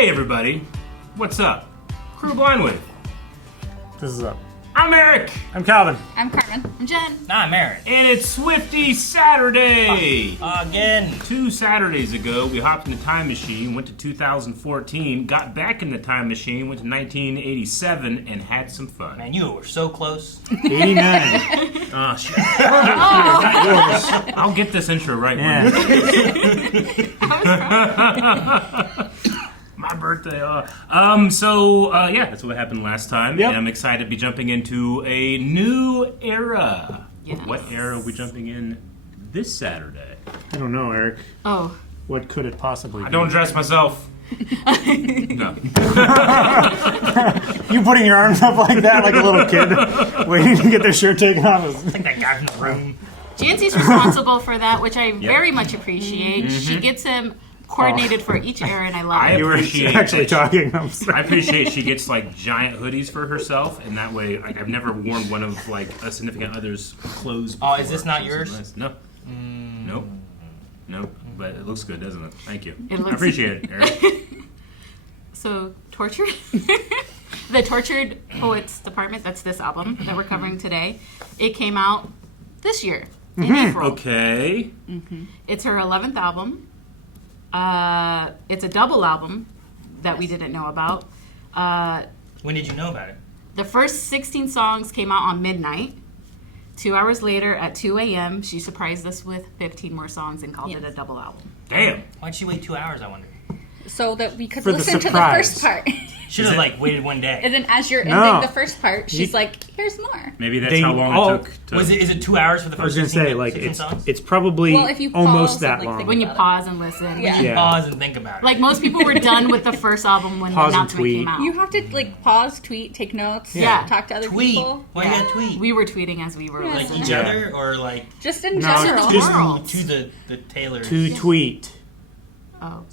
Hey everybody, what's up? Crew Blind With. This is up. I'm Eric. I'm Calvin. I'm Carmen. I'm Jen. I'm Eric. And it's Swiftie Saturday! Again. 2 Saturdays ago, we hopped in the time machine, went to 2014, got back in the time machine, went to 1987, and had some fun. Man, you were so close. 89. Oh, shit. I'll get this intro right Yeah. My birthday. That's what happened last time. Yep. And I'm excited to be jumping into a new era. Yes. What era are we jumping in this Saturday? I don't know, Eric. Oh. What could it possibly be? I don't dress myself. No. You putting your arms up like that, like a little kid, waiting to get their shirt taken off. I think that guy from the room. Jancy's responsible for that, which I very much appreciate. She gets him coordinated for each era, and I love it. You were appreciate actually that talking. I'm sorry. I appreciate she gets like giant hoodies for herself, and that way, like, I've never worn one of like a significant other's clothes before. Oh, is this not yours? Nice. No. Nope. Nope. But it looks good, doesn't it? Thank you. It looks- I appreciate it, Eric. So, Tortured? The Tortured Poets Department, that's this album that we're covering today. It came out this year, in April. Okay. It's her 11th album. It's a double album that we didn't know about. When did you know about it? The first 16 songs came out on midnight. 2 hours later, at 2 a.m., she surprised us with 15 more songs and called it a double album. Damn. Why'd she wait 2 hours, I wonder? So that we could For the listen to the surprise. first part. Should have, waited one day. And then as you're No. ending the first part, she's like, here's more. Maybe that's They how long all- it took to... Is it 2 hours for the I was first gonna 16, say, like, 16 songs? it's probably Well, if you almost pause that and, like, long. think When you about pause and listen. Yeah. Yeah. Pause and think about it. Like, most people were done with the first album when Pause the and announcement tweet. came out. You have to, like, pause, tweet, take notes, Yeah. talk to other tweet. people. Why you gotta tweet? We were tweeting as we were Yeah. listening. Each Yeah. other or like Just in No, general. it's just World. to the tailor? to tweet Oh,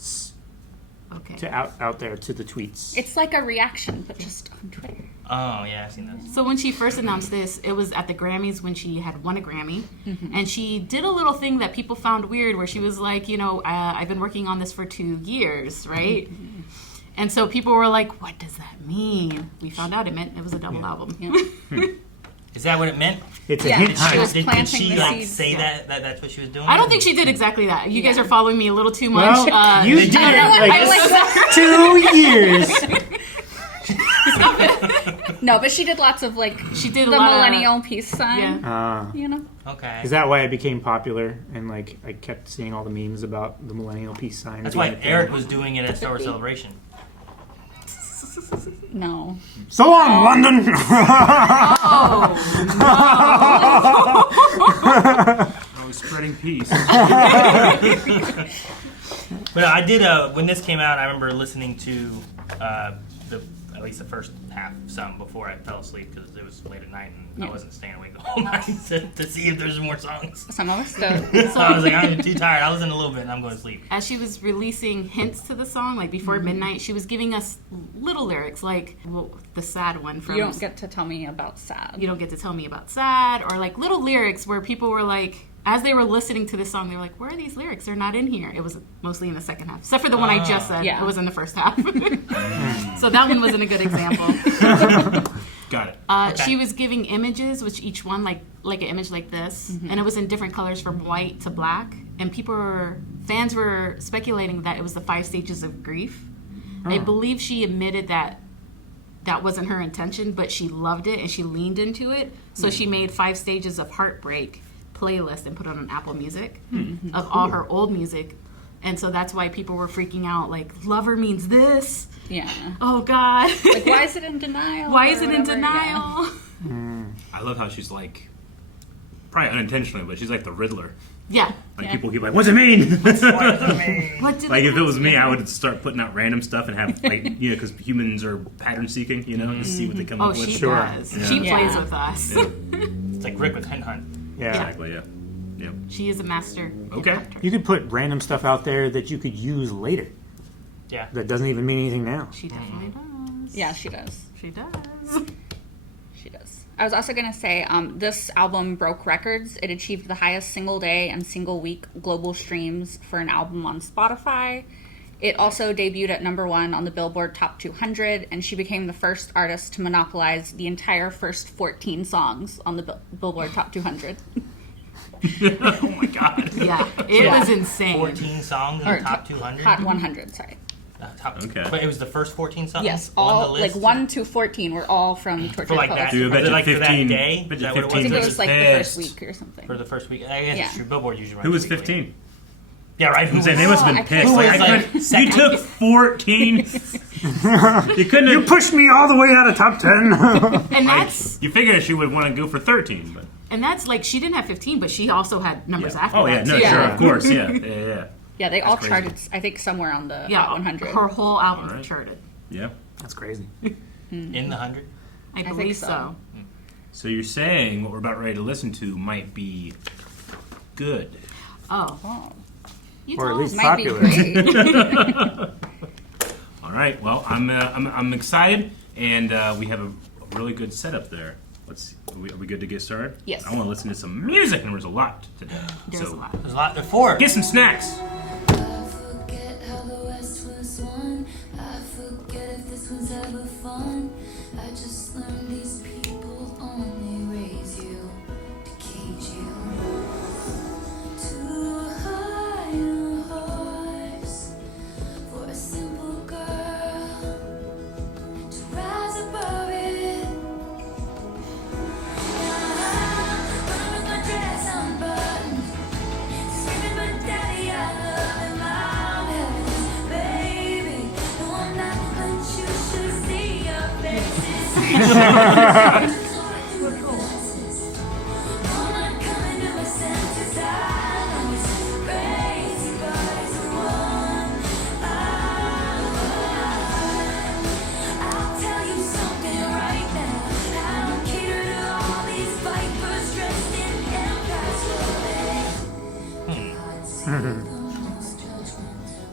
okay. to out there to the tweets. It's like a reaction, but just on Twitter. Oh yeah, I've seen those. So when she first announced this, it was at the Grammys when she had won a Grammy. And she did a little thing that people found weird where she was like, I've been working on this for 2 years, right? And so people were like, what does that mean? We found out it meant it was a double album. Is that what it meant? It's a Yeah, hint. she was Did planting she the like seeds. say Yeah. that's what she was doing? I don't think she did exactly that. You guys are following me a little too much. Well, you did it I like 2 years. No, but she did lots of, like, She did a the lot of- millennial peace sign. Yeah. You know? Okay. Is that why I became popular and like I kept seeing all the memes about the millennial peace sign? That's being why a thing? Eric was doing it at Star Wars Celebration. No. So long, London. I was spreading peace. But I did. When this came out, I remember listening to at least the first half some before I fell asleep because it was late at night and I wasn't staying awake the whole night to see if there's more songs. Some of us don't. So I was like, I'm too tired. I was in a little bit and I'm going to sleep. As she was releasing hints to the song, like before midnight, she was giving us little lyrics, like the sad one from You don't get to tell me about sad. You Don't Get to Tell Me About Sad, or like little lyrics where people were like, as they were listening to this song, they were like, where are these lyrics? They're not in here. It was mostly in the second half, except for the one I just said. Yeah. It was in the first half. So that one wasn't a good example. Got it. Okay. She was giving images, which each one like an image like this, and it was in different colors from white to black. And fans were speculating that it was the 5 stages of grief. I believe she admitted that wasn't her intention, but she loved it and she leaned into it. So she made 5 stages of heartbreak playlist and put it on Apple Music of all her old music. And so that's why people were freaking out, like, lover means this. Yeah. Oh, God. Like, why is it in denial? Why or is it in whatever? denial? Yeah. I love how she's like, probably unintentionally, but she's like the Riddler. Yeah. Like Yeah. people keep like, what's it mean? What does it mean? What did Like if it was me, I would start putting out random stuff and have like, because humans are pattern seeking, to see what they come Oh, up with. she Sure. does. Yeah. She Yeah. plays with us. Yeah, It's like Rick with Hen Hunt. Yeah. exactly. Yeah. Yep. She is a master. Okay. hunter. You could put random stuff out there that you could use later. Yeah. That doesn't even mean anything now. She definitely does. Yeah, she does. She does. She does. I was also going to say, this album broke records. It achieved the highest single day and single week global streams for an album on Spotify. It also debuted at #1 on the Billboard Top 200, and she became the first artist to monopolize the entire first 14 songs on the Billboard Top 200. Oh my god. Yeah, it was insane. 14 songs in Or the top 200. Hot 100, sorry. Okay. But it was the first 14 songs. Yes, on all the list? like 1 to 14 were all from Tortured For like that. Poets. Dude, I bet Was it you like for that 15 day? bet Is you that what it 15 I think it was was like the pissed. first week or something. For the first week. I guess Yeah. it's true. Billboard usually runs Who was weekly. 15? Yeah, right. I'm saying they must have I been couldn't- pissed. Who Like, was, I like, couldn't- you second? took 14. You couldn't. You pushed me all the way out of top 10. And that's You figured she would want to go for 13, but like she didn't have 15, but she also had numbers after oh that. yeah, no, too. Yeah. sure, of course, yeah. Yeah, they all crazy. charted, I think, somewhere on the Yeah, Hot 100. her whole album Alright. charted. Yeah. That's crazy. In the 100. I think believe so. so. So you're saying what we're about ready to listen to might be good. Oh, Oh, you Or at told least me. might be popular. great. All right. Well, I'm excited, and we have a really good setup there. Let's. Are we good to get started? Yes. I want to listen to some music, and there's a lot today. There's so a lot. There's a lot. There's 4. get some snacks. I forget how the West was won. I forget if this was ever fun. I just learned these people only raise you to cage you. To hide a horse for a simple girl to rise above it. Now I'm with my dress unbuttoned. Screaming, but daddy, I love him. I'm heaven's baby. No, I'm not, but you should see your faces. I'm not coming to my senses. I know it's crazy, but it's the one. I'll tell you something right now. I don't cater to all these vipers dressed in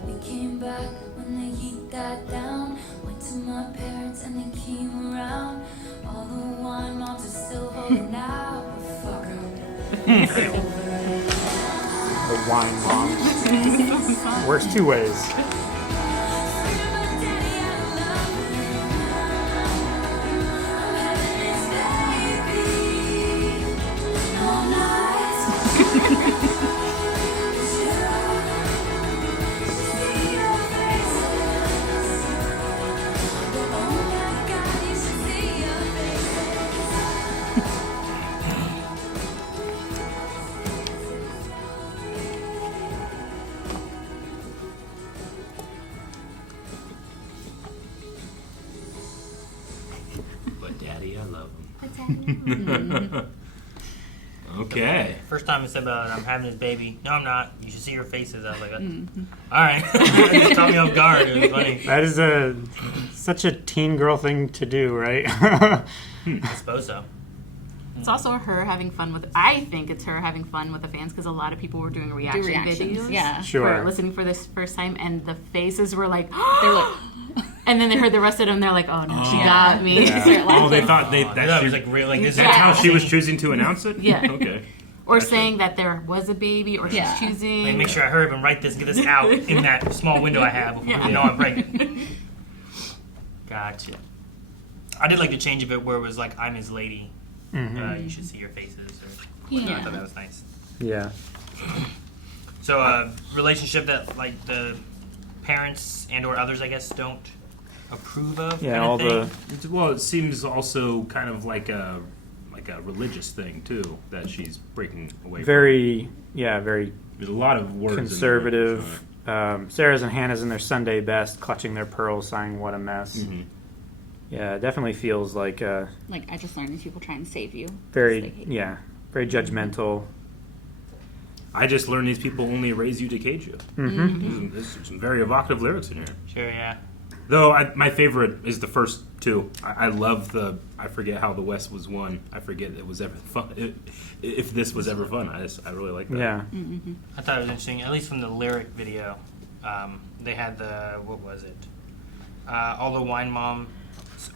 We came back when the heat died down. Went to my parents and they came around. All the wine moms are still holding out. But fuck 'em. The wine moms. Works two ways. But daddy, I love him. Okay. First time it said about I'm having this baby. No, I'm not. You should see your faces. I was like, all right. It just caught me off guard. It was funny. That is such a teen girl thing to do, right? I suppose so. It's also her having fun with. I think it's her having fun with the fans because a lot of people were doing reaction reactions, videos. yeah. Sure. For listening for this first time, and the faces were like, They're like, and then they heard the rest of them. They're like, oh no, she Yeah. got me. Yeah. Oh, they thought That was like real. Like this. That's how is she was choosing to announce it. Yeah. Okay. Or Gotcha. saying that there was a baby, or Yeah. she's choosing. Like, make sure I hurry up and write this, get this out in that small window I have before Yeah. you know I'm pregnant. Gotcha. I did like the change of it where it was like, I'm his lady. You should see your faces. Or whatnot. I thought that was nice. Yeah. So, relationship that like the parents and or others, I guess, don't approve of. Yeah, kind all of thing. the Well, it seems also kind of like a religious thing too that she's breaking away very from. There's a lot of words conservative. In there, Sarah's and Hannah's in their Sunday best, clutching their pearls, sighing "What a mess." so. Mhm. Yeah, it definitely feels like like, I just learned these people try and save you. very They hate you. very judgmental. I just learned these people only raise you to cage you. There's some very evocative lyrics in here. Sure, yeah. Though my favorite is the first two. I love the. I forget how the West was won. I forget it was ever fun. If this was ever fun, I really like that. Yeah. I thought it was interesting, at least from the lyric video. They had what was it? All the wine moms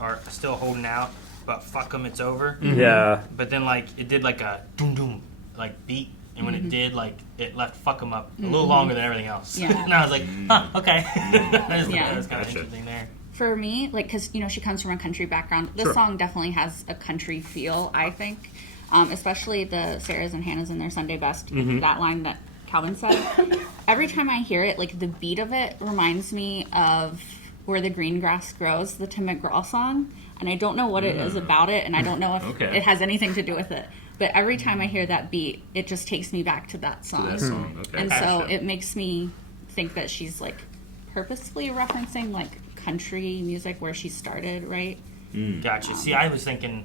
are still holding out, but fuck them, it's over. Yeah. But then, like, it did like a doom doom, like beat, and when it did, like it left "Fuck 'Em Up" a little longer than everything else. Yeah. And I was like, huh, okay. I just thought Yeah. that was kind of Gotcha. interesting there. For me, like, because, you know, she comes from a country background, this Sure. song definitely has a country feel, I think. Especially the Sarahs and Hannahs in their Sunday best, that line that Calvin said. Every time I hear it, like, the beat of it reminds me of Where the Green Grass Grows, the Tim McGraw song. And I don't know what it is about it, and I don't know if Okay. it has anything to do with it. But every time I hear that beat, it just takes me back to that song. That song. Okay. And so Gotcha. it makes me think that she's, like, purposefully referencing, like, country music where she started, right? Gotcha. See, I was thinking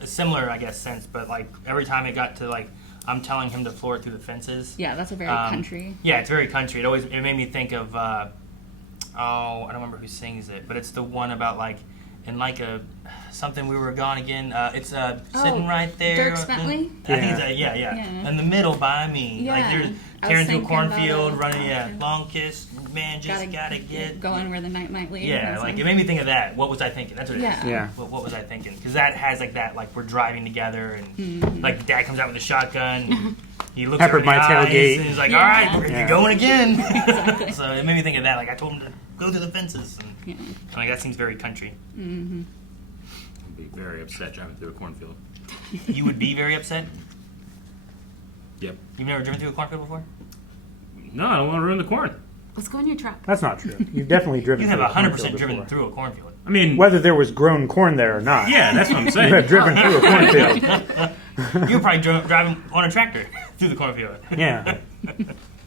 a similar, I guess, sense, but like every time it got to like, I'm telling him to floor it through the fences. Yeah, that's a very country. Yeah, it's very country. It made me think of I don't remember who sings it, but it's the one about like in like a something we were gone again. It's sitting right there. Dierks Bentley? I think it's Yeah. in the middle by me. Yeah. Like there's I was tearing through a thinking about cornfield, it. running. Yeah, long kiss, man, just gotta get. going where the night might lead. Yeah, like it made me think of that. What was I thinking? That's what it is. Yeah. Yeah. What was I thinking? Because that has like that, like we're driving together, and like dad comes out with a shotgun. And he looks Peppered her in the my eyes, tailgate. and he's like, Yeah. "All right, you're Yeah. going again." So it made me think of that. Like I told him to go through the fences, and Yeah. like that seems very country. I'd be very upset driving through a cornfield. You would be very upset. Yep. You've never driven through a cornfield before. No, I don't want to ruin the corn. Let's go in your truck. That's not true. You've definitely driven You have through a 100% cornfield driven before. through a cornfield. I mean, Whether there was grown corn there or not. yeah, that's what I'm You saying. have driven through a cornfield. You're probably driving on a tractor through the cornfield. Yeah.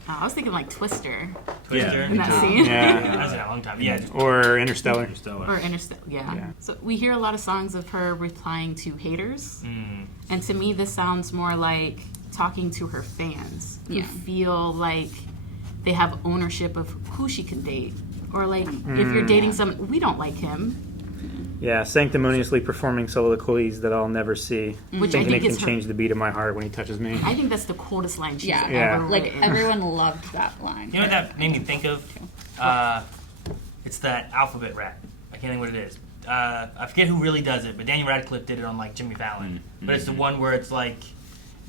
Oh, I was thinking like Twister Twister. in that scene. I was Yeah. in a long time. Yeah. Or Interstellar. Interstellar. Or Interstellar, yeah. Yeah. So we hear a lot of songs of her replying to haters. Mm. And to me, this sounds more like talking to her fans who Yeah. feel like they have ownership of who she can date. Or like, if you're dating someone, we don't like him. Yeah, sanctimoniously performing soliloquies that I'll never see. Which Thinking I it think can is her. change the beat of my heart when he touches me. I think that's the coldest line she's Yeah. Yeah. ever Like, written. everyone loved that line. You know what that made me think of? It's that alphabet rap. I can't think what it is. I forget who really does it, but Daniel Radcliffe did it on like Jimmy Fallon. But it's the one where it's like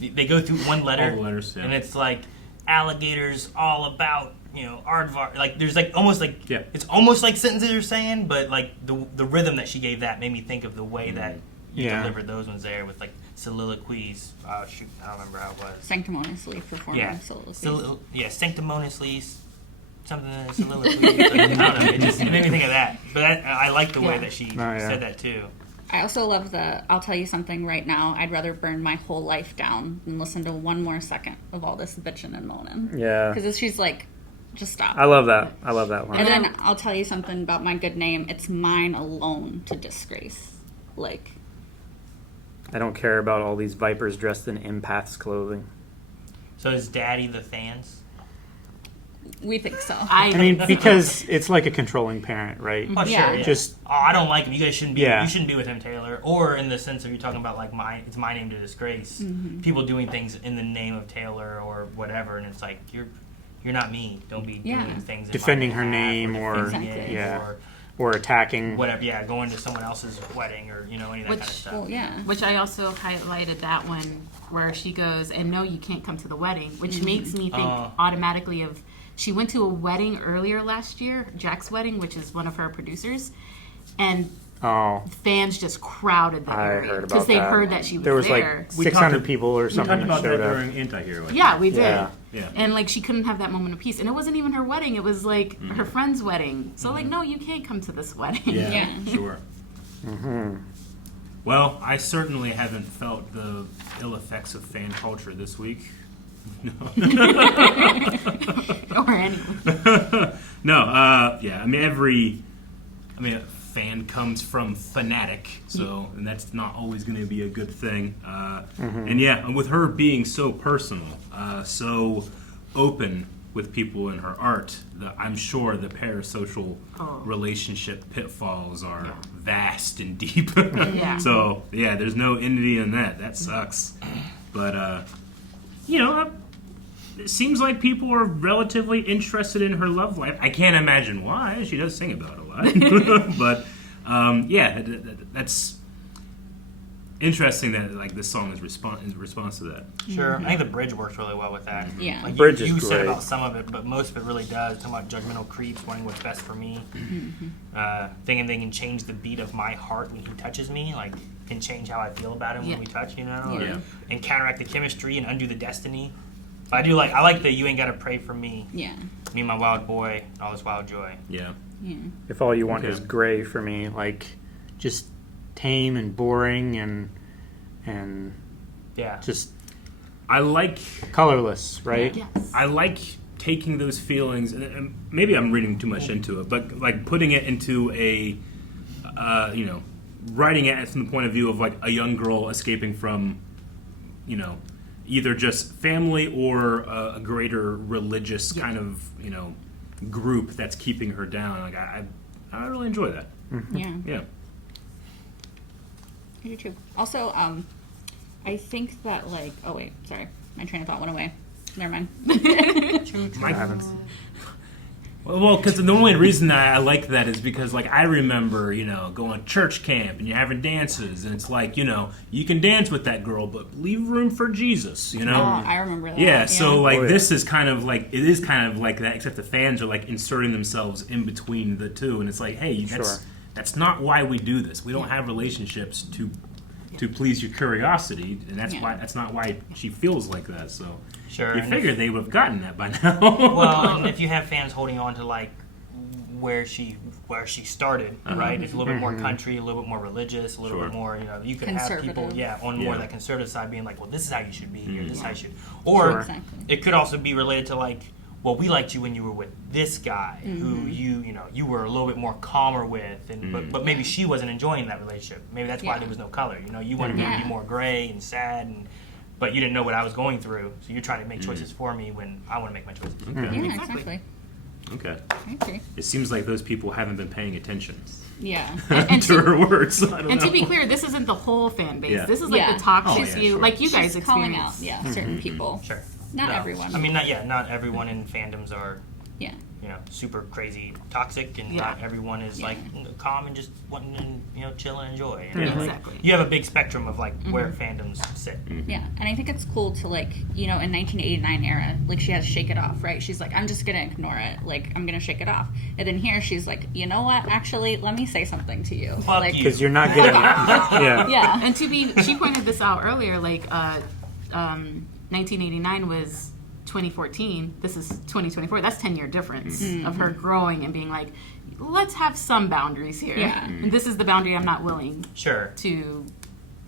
they go through one letter, All the letters, yeah. and it's like alligators all about aardvark. Like there's like almost like Yeah. it's almost like sentences you're saying, but like the rhythm that she gave that made me think of the way that you Yeah. delivered those ones there with like soliloquies. Oh shoot, I don't remember how it was. Sanctimoniously performing Yeah, soliloquies. sanctimoniously, something soliloquy. Like, I don't know. It made me think of that. But I like the way Yeah. that she yeah. said that too. I also love I'll tell you something right now. I'd rather burn my whole life down than listen to one more second of all this bitching and moaning. Yeah. Because she's like, just stop. I love that. I love that line. And then I'll tell you something about my good name. It's mine alone to disgrace. Like, I don't care about all these vipers dressed in empath's clothing. So is Daddy the fans? we think so. I mean, because it's like a controlling parent, right? Oh, Yeah. sure. Yeah. Just oh, I don't like him. You guys shouldn't be. Yeah. You shouldn't be with him, Taylor. Or in the sense of you're talking about like it's my name to disgrace. People doing things in the name of Taylor or whatever, and it's like you're not me. Don't be Yeah. doing things in Defending my her behalf name or- defending Exactly. it yeah. or or attacking. whatever. Yeah, going to someone else's wedding or any of that kind of stuff. Well, yeah. Which I also highlighted that one where she goes, and no, you can't come to the wedding, which makes me think automatically of, she went to a wedding earlier last year, Jack's wedding, which is one of her producers, and Oh, fans just crowded the I area heard about because they that. heard that she was there was there. like We 600 talked- people or We something talked that about that showed up. during Anti-Hero. Yeah, we did. Yeah. Yeah. And like she couldn't have that moment of peace, and it wasn't even her wedding; it was like her friend's wedding. So like, no, you can't come to this wedding. Yeah, Yeah. sure. Well, I certainly haven't felt the ill effects of fan culture this week. or anyone. No, yeah. I mean, a fan comes from fanatic, so and that's not always going to be a good thing. And yeah, and with her being so personal, so open with people in her art, I'm sure the parasocial relationship pitfalls are vast and deep. Yeah. So yeah, there's no envy in that. That sucks. But it seems like people are relatively interested in her love life. I can't imagine why. She does sing about it a lot. But, yeah, that's... interesting that like this song is in response to that. Sure. I think the bridge works really well with that. Yeah. Like Bridge you is said great. about some of it, but most of it really does. Talking about judgmental creeps, wanting what's best for me. Thinking they can change the beat of my heart when he touches me, like can change how I feel about him Yeah. when we touch, you know? Yeah. Or, and counteract the chemistry and undo the destiny. But I like the you ain't gotta pray for me. Yeah. Me and my wild boy, and all this wild joy. Yeah. Yeah. If all you want Okay. is gray for me, like just tame and boring and Yeah. just I like colorless, right? Yes. I like taking those feelings, and maybe I'm reading too much into it, but like putting it into a, writing it from the point of view of like a young girl escaping from, either just family or a greater religious kind of, group that's keeping her down. Like I really enjoy that. Yeah. Yeah. I do too. Also, I think that like, oh wait, sorry, my train of thought went away. Never mind. My- happens. Well, because the only reason I like that is because, like, I remember, going to church camp and you're having dances, and it's like, you can dance with that girl, but leave room for Jesus, Oh, I remember that. Yeah, so, like, Oh, yeah. this is kind of like, it is kind of like that, except the fans are, like, inserting themselves in between the two, and it's like, hey, that's not why we do this. We don't have relationships to please your curiosity, and that's not why she feels like that, so... Sure. You and figure they would have gotten that by now. well, and if you have fans holding on to like where she started, right? If a little bit more country, a little bit more religious, a little Sure. bit more, you could have people, Conservative. on more Yeah. that conservative side being like, well, this is how you should be here, this is how you should, or Exactly. it could also be related to like, well, we liked you when you were with this guy who you were a little bit more calmer with, and but maybe she wasn't enjoying that relationship. Maybe that's why Yeah. there was no color. You wanted me to Yeah. be more gray and sad but you didn't know what I was going through, so you're trying to make choices for me when I want to make my choices. Okay. Yeah, Exactly. exactly. Okay. I agree. It seems like those people haven't been paying attention Yeah. And to her words. I don't And know. to be clear, this isn't the whole fan base. Yeah. This is like Yeah. the toxic Oh, yeah, few, sure. like you guys She's calling out, experience. certain people. Sure. Not No. everyone. I mean, not everyone in fandoms are, Yeah. super crazy toxic, and Yeah. not everyone is like calm and just wanting to, chill and enjoy. And, Yeah. like, Exactly. you have a big spectrum of like where fandoms sit. Yeah, and I think it's cool to like, in 1989 era, like she has Shake It Off, right? She's like, I'm just gonna ignore it, like I'm gonna shake it off. And then here she's like, you know what? Actually, let me say something to you. Fuck like, you. Because you're not getting yeah. Yeah. And she pointed this out earlier, like 1989 was 2014. This is 2024. That's 10-year difference of her growing and being like, let's have some boundaries here. Yeah. And this is the boundary I'm not willing Sure. to.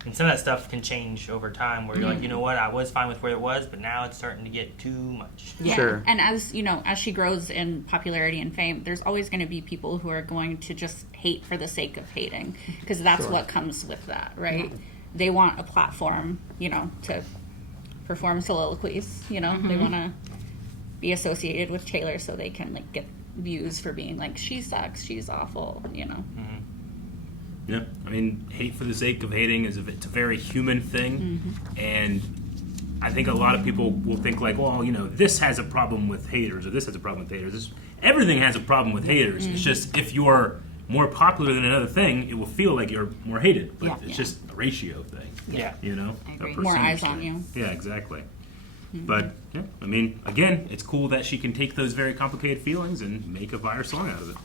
And some of that stuff can change over time where you're like, you know what, I was fine with where it was, but now it's starting to get too much. Yeah. Sure. And as as she grows in popularity and fame, there's always going to be people who are going to just hate for the sake of hating, because that's what comes with that, right? They want a platform, to perform soliloquies. They want to be associated with Taylor so they can like get views for being like, she sucks, she's awful. Yeah, I mean, hate for the sake of hating it's a very human thing, and I think a lot of people will think like, well, this has a problem with haters, or this has a problem with haters. Everything has a problem with haters. It's just if you're more popular than another thing, it will feel like you're more hated. But Yeah. it's just a ratio thing, Yeah. I a agree. More percentage eyes on thing. you. Yeah, exactly. But yeah, I mean, again, it's cool that she can take those very complicated feelings and make a fire song out of it.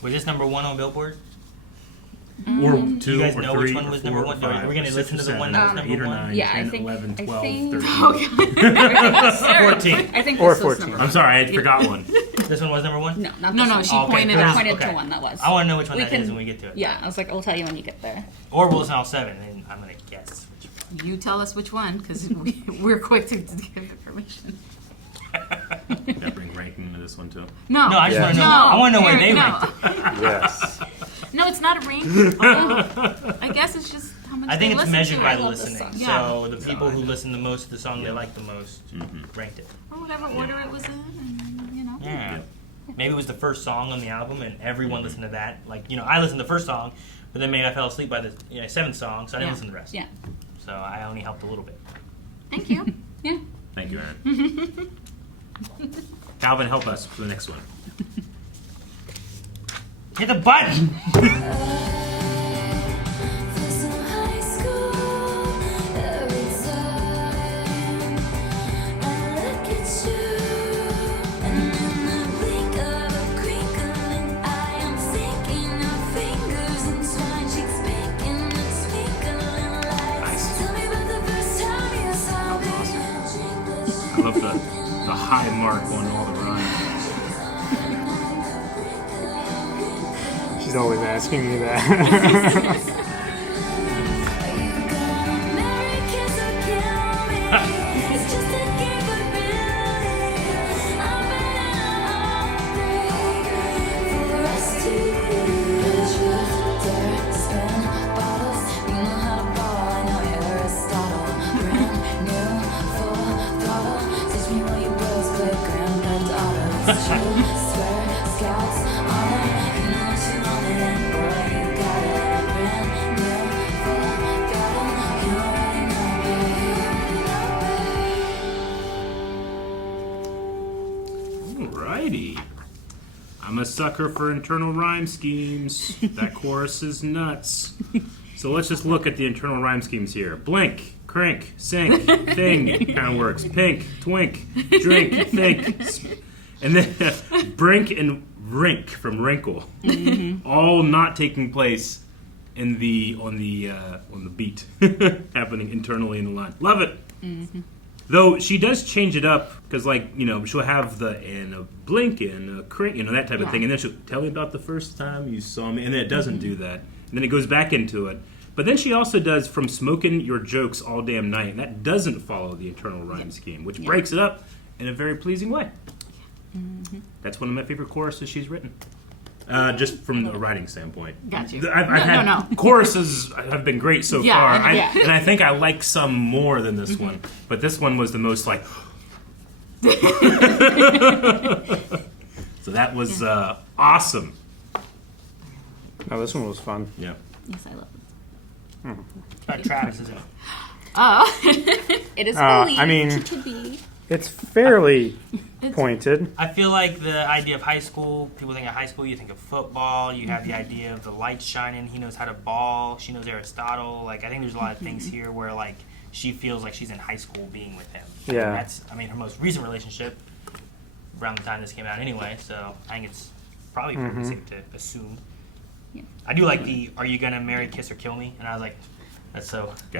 Was this number one on Billboard? Or Do two, you guys or know three, which one or was four, number or one? five, We're gonna or listen six, to the or one seven, that was or number 8 or one? 9, Yeah, I 10, think- 11, I 12, think- 13. 14. I think Or this was 14. number I'm sorry, I forgot one. This one was number one? No, not No, this no, one. she Okay, pointed good. out. Pointed Okay. to one that was. I want to know which one We that can- is when we get to it. Yeah, I was like, I'll tell you when you get there. Or we'll listen to all 7, and I'm going to guess which one. You tell us which one, because we're quick to give information. That bring ranking into this one too. No, No, I just Yeah. want to know. No, I want to know where Eric, they no. ranked it. Yes. No, it's not a ranking. I guess it's just how much I think they it's listen measured to by it. the love this listening. song. Yeah. So the people who listen the most to the song they like the most ranked it. Or whatever order it was in, and Yeah. Maybe it was the first song on the album, and everyone listened to that. Like, I listened to the first song, but then maybe I fell asleep by the 7th song, so I didn't Yeah. listen to the rest. Yeah. So I only helped a little bit. Thank you. Yeah. Thank you, Aaron. Calvin, help us for the next one. Hit the button! Feel so high always asking me that. Alrighty. I'm a sucker for internal rhyme schemes. That chorus is nuts. So let's just look at the internal rhyme schemes here. Blink, crank, sink, thing kind of works. Pink, twink, drink, think. And then brink and rink from wrinkle. All not taking place in the on the beat. Happening internally in the line. Love it. Though she does change it up because, like, you know, she'll have the and a blink and a crank, you know, that type of thing, and then she'll tell me about the first time you saw me, and then it doesn't do that, and then it goes back into it. But then she also does from smoking your jokes all damn night, and that doesn't follow the internal rhyme scheme, which breaks it up in a very pleasing way. That's one of my favorite choruses she's written. Just from a writing standpoint. Got you. I've had choruses have been great so far, and I think I like some more than this one. But this one was the most like. So that was awesome. No, this one was fun. Yeah. Yes, I love it. Travis, isn't it? Oh. It is I mean- believed to be. It's fairly pointed. I feel like the idea of high school, people think of high school, you think of football, you have the idea of the lights shining, he knows how to ball, she knows Aristotle. Like, I think there's a lot of things here where, like, she feels like she's in high school being with him. Yeah. And that's, I mean, her most recent relationship, around the time this came out anyway, so I think it's probably pretty safe to assume. Yeah. I do like the, are you gonna marry, kiss, or kill me? And I was like, that's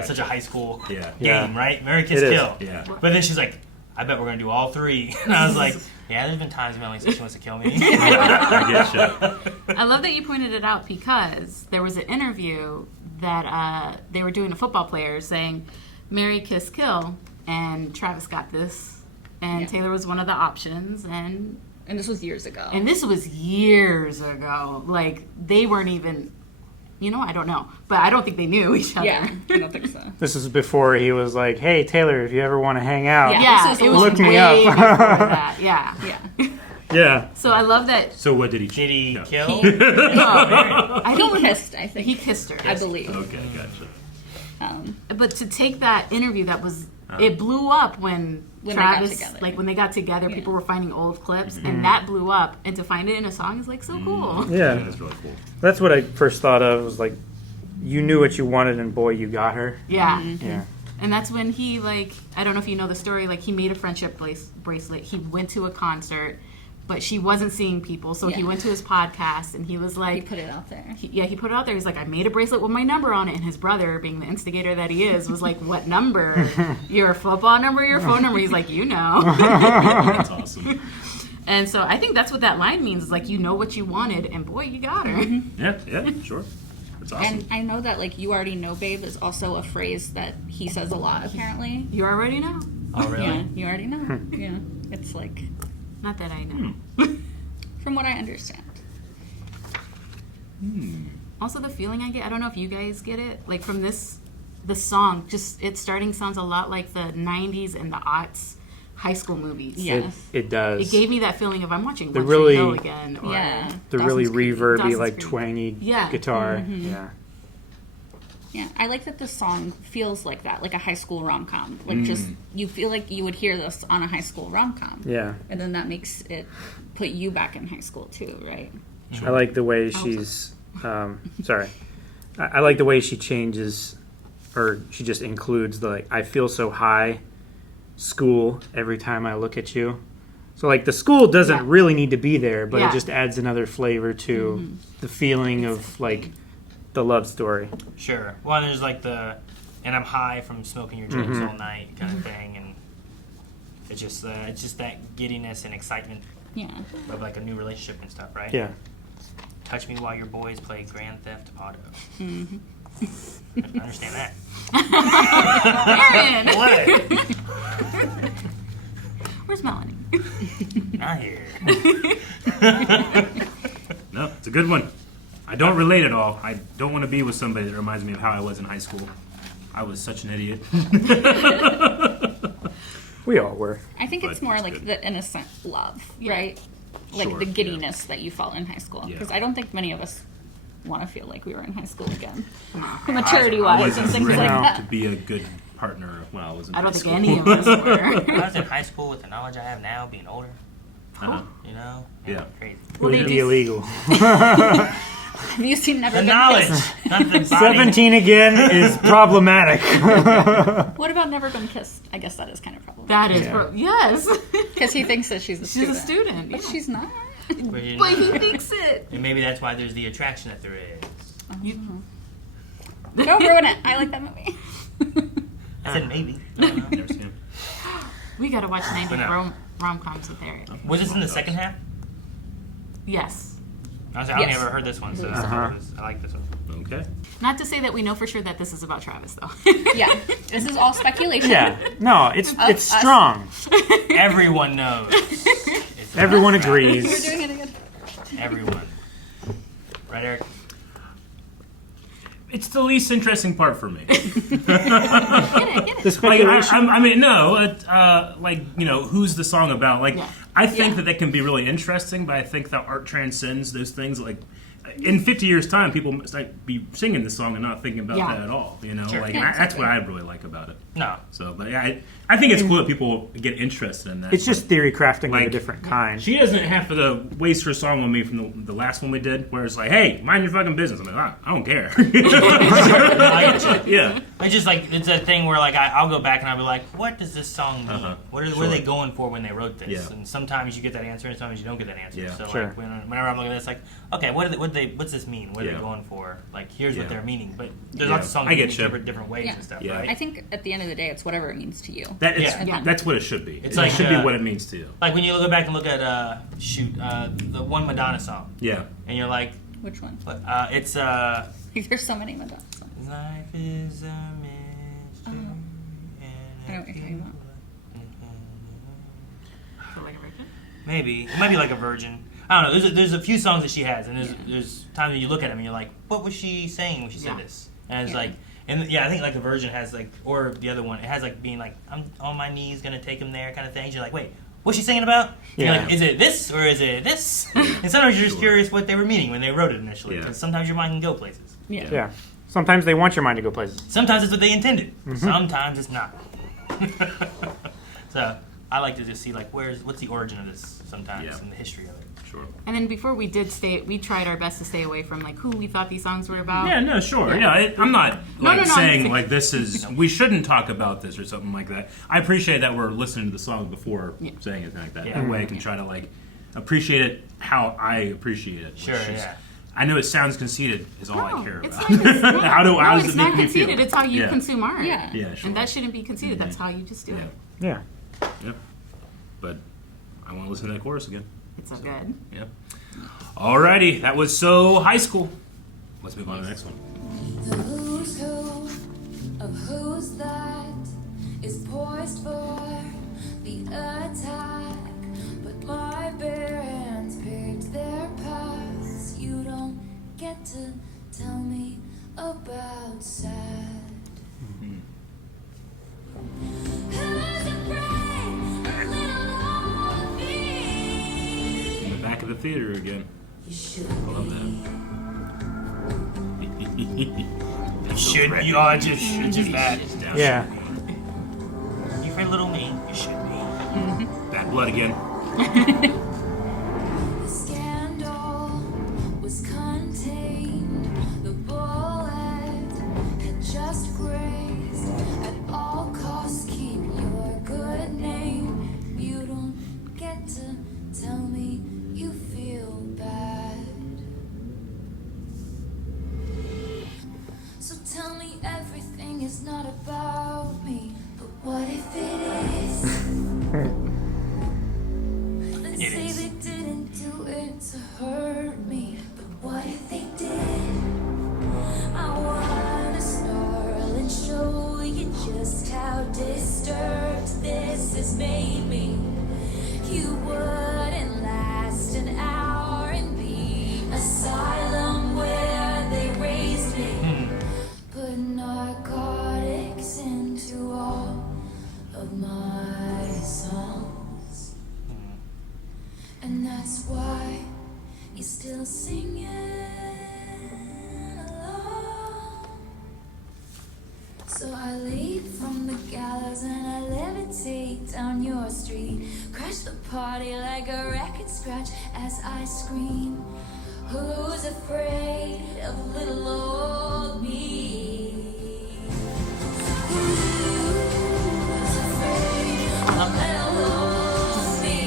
such a high school Yeah. game, right? Marry, kiss, It is. kill. Yeah. But then she's like, I bet we're gonna do all three. And I was like, yeah, there's been times Melanie said she wants to kill me. I get you. I love that you pointed it out because there was an interview that they were doing to football players saying, marry, kiss, kill. And Travis got this. And Yeah. Taylor was one of the options. And And this was years ago. this was years ago. Like, they weren't even, you know, I don't know. But I don't think they knew each other. Yeah, I don't think so. This is before he was like, "Hey Taylor, if you ever want to hang out." Yeah. Yeah, This is it was Look me way up. before that. Yeah. Yeah. Yeah. So I love that. So what did he? Did he No. kill? I He don't kissed, I think. He kissed her. I believe. Okay, gotcha. But to take that interview, that was it blew up when When they got Travis, together. like when they got together, Yeah. people were finding old clips, and that blew up. And to find it in a song is like so cool. Yeah. That's really cool. That's what I first thought of. Was like, you knew what you wanted, and boy, you got her. Yeah. Yeah. And that's when he, like, I don't know if you know the story, like he made a friendship bracelet. He went to a concert, but she wasn't seeing people, so he Yeah. went to his podcast, and he was He like, put it out there. he put it out there. He's like, I made a bracelet with my number on it. And his brother, being the instigator that he is, was like, what number? Your football number, your phone number? He's like, you know. That's awesome. And so I think that's what that line means. Is like, you know what you wanted, and boy, you got her. Yeah, sure. That's awesome. And I know that, like, you already know, babe, is also a phrase that he says a lot, apparently. You already know. Oh, really? Yeah, you already know. Yeah. It's like, Not that I know. from what I understand. Also, the feeling I get, I don't know if you guys get it, like from the song, just it starting sounds a lot like the 90s and the aughts high school movies. Yeah. It does. It gave me that feeling of I'm watching The One really- Tree Hill again. Or, Yeah. the really Dawson's Creek. reverby, Dawson's like Creek. twangy Yeah. guitar. Yeah. Yeah, I like that the song feels like that, like a high school rom-com. Like, just, you feel like you would hear this on a high school rom-com. Yeah. And then that makes it put you back in high school, too, right? I like the way she's. Sorry, I like the way she changes, or she just includes the like. I feel so high, school every time I look at you. So like the school doesn't Yeah. really need to be there, but Yeah. it just adds another flavor to the feeling of like the love story. Sure. Well, there's like and I'm high from smoking your joints all night kind of thing, and it's just that giddiness and excitement Yeah. of like a new relationship and stuff, right? Yeah. touch me while your boys play Grand Theft Auto. Mm-hmm. I understand that. Aaron! What? Where's Melanie? Not here. No, it's a good one. I don't relate at all. I don't want to be with somebody that reminds me of how I was in high school. I was such an idiot. We all were. I think it's But more it's like good. the innocent love, Yeah. right? Like Sure, the yeah. giddiness that you felt in high school. Yeah. Because I don't think many of us want to feel like we were in high school again, I maturity-wise and wasn't things ready like No. that. to be a good partner while I was in I don't high think school. any of us were. When I was in high school with the knowledge I have now, being older, Uh-huh. you know? Yeah. Crazy. It Well, would they be do- illegal. Have you seen Never The Been knowledge, Kissed? not the body. 17 again is problematic. What about Never Been Kissed? I guess that is kind of problematic. That is, Yeah. yes. Because he thinks that she's a She's student. a student. But Yeah. she's not. Where you But he know. thinks it. And maybe that's why there's the attraction that there is. Don't ruin it. I like that movie. I said maybe. I don't know. Never seen him. We gotta watch 90s But no. rom-coms with Eric. Was this in the second half? Yes. Honestly, I only Yes. ever heard this one, so Uh-huh. I like this one. Okay. Not to say that we know for sure that this is about Travis, though. Yeah. This is all speculation. Yeah. No, it's Us. strong. Everyone knows. It's Everyone about We're agrees. doing it again. Travis. Everyone. Right, Eric? It's the least interesting part for me. The Like, speculation. I mean, no, like, you know, who's the song about? Like, Yeah. I think Yeah. that can be really interesting, but I think that art transcends those things. Like, in 50 years' time, people must like, be singing this song and not thinking about Yeah. that at all. You know, Sure. like, Yeah, that's what I really like about it. No. So, but yeah, I think it's cool that people get interested in that. It's just theory crafting of a Like- different kind. She doesn't have to waste her song on me from the last one we did, where it's like, hey, mind your fucking business. I'm like, I don't care. No, I get you. Yeah. It's just like, it's a thing where like I'll go back and I'll be like, what does this song mean? Uh-huh. What are Sure. they going for when they wrote this? Yeah. And sometimes you get that answer, and sometimes you don't get that answer. Yeah. So Sure. like whenever I'm looking at this, like, okay, what's this mean? What are Yeah. they going for? Like, here's Yeah. what they're meaning. But there's Yeah. lots of songs I that get mean you. different ways Yeah. and stuff, Yeah. right? I think at the end of the day, it's whatever it means to you. Yeah. That's what it should be. It's It like, should be uh, what it means to you. Like when you go back and look at the one Madonna song, Yeah. and you're like, Which one? what? It's There's so many Madonna songs. life is a mystery. I know what you're talking about. So like a virgin? Maybe it might be like a virgin. I don't know. There's a few songs that she has, and there's times when you look at them and you're like, what was she saying when she said Yeah. this? And it's Yeah. like, and yeah, I think like a virgin has like, or the other one, it has like being like, I'm on my knees gonna take him there kind of thing. You're like, wait, what's she singing about? And you're Yeah. like, is it this or is it this? And sometimes you're just Sure. curious what they were meaning when they wrote it initially, Yeah. because sometimes your mind can go places. Yeah. Yeah. Sometimes they want your mind to go places. Sometimes it's what they intended. Mm-hmm. Sometimes it's not. So I like to just see like what's the origin of this sometimes Yeah. and the history of it. Sure. And then before we tried our best to stay away from like who we thought these songs were about. Yeah, no, sure. Yeah, I'm not like no, saying I'm- like this is we shouldn't talk about this or something like that. I appreciate that we're listening to the song before Yeah. saying anything like that. Yeah. That way I can try to like appreciate it how I appreciate it. which Sure, is- yeah. I know it sounds conceited is all No, I care it's about. not conceited. how does it's it make not me conceited. feel? It's how you Yeah. consume art. Yeah. Yeah, sure. And that shouldn't be conceited. That's how you just do Yeah. it. Yeah. Yep. But I want to listen to that chorus again. It's so good. Yep. Alrighty, that was so high school. Let's move on to the next one. The who's who of who's that is poised for the attack, but my bare hands paved their paths. You don't get to tell me about sad. Who's afraid of little old me? In the back of the theater again. You should I love that. Should you? Oh, it's just bad. Yeah. You afraid of little me? You should be. Bad blood again. The scandal was contained. The bullet had just grazed. At all costs, keep your good name. You don't get to tell me you feel bad. So tell me everything is not about me. But what if it is? Let's It say is. they didn't do it to hurt me. But what So I leap from the gallows and I levitate down your street. Crash the party like a record scratch as I scream. Who's afraid of little old me? Who's afraid of little old me?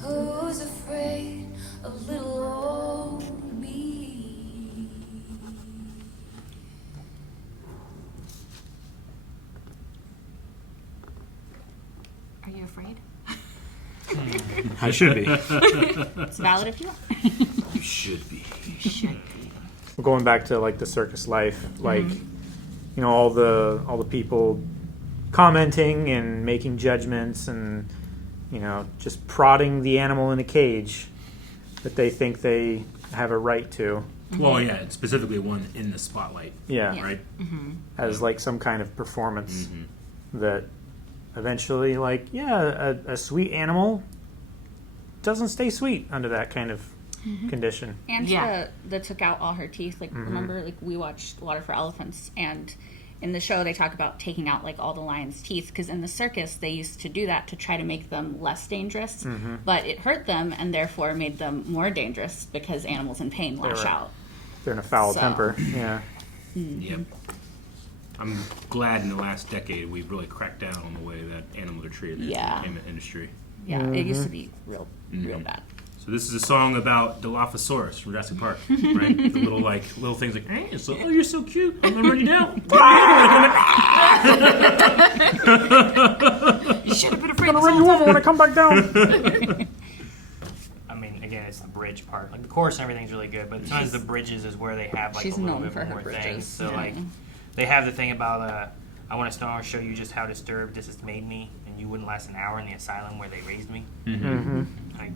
Who's afraid of little old me? Are you afraid? I should be. It's valid if you want. You should be. Going back to like the circus life, like all the people commenting and making judgments and just prodding the animal in a cage that they think they have a right to. Well, yeah, specifically one in the spotlight. Yeah, Yeah. Right. as like some kind of performance that eventually, like, a sweet animal doesn't stay sweet under that kind of condition. Angela that took out all her teeth. Like, remember, like, we watched Water for Elephants, and in the show they talk about taking out like all the lion's teeth, because in the circus they used to do that to try to make them less dangerous, but it hurt them and therefore made them more dangerous because animals in pain lash out. They're in a foul So- temper. Yeah. Yep. I'm glad in the last decade we've really cracked down on the way that animals are treated in the Yeah. entertainment industry. Yeah, it used to be real bad. So this is a song about Dilophosaurus from Jurassic Park, right? The little things like, hey, oh, you're so cute. I'm gonna run you down. You should have been afraid. Run you over when I come back down. I mean, again, it's the bridge part. Like the chorus and everything's really good, but sometimes the bridges is where they have like She's a little known bit for her more bridges. things. So Yeah. like, they have the thing about I want to show you just how disturbed this has made me, and you wouldn't last an hour in the asylum where they raised me. Like,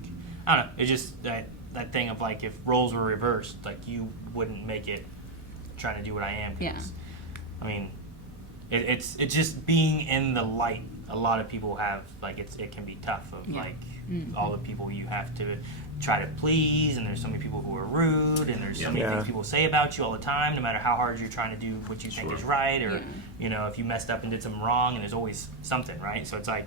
I don't know. It's just that thing of like, if roles were reversed, like you wouldn't make it trying to do what I am. 'Cause, Yeah. I mean, it's just being in the light. A lot of people have like it can be tough of like all the people you have to try to please, and there's so many people who are rude, and there's so many Yeah. things people say about you all the time, no matter how hard you're trying to do what you think is right, or if you messed up and did something wrong, and there's always something, right? So it's like,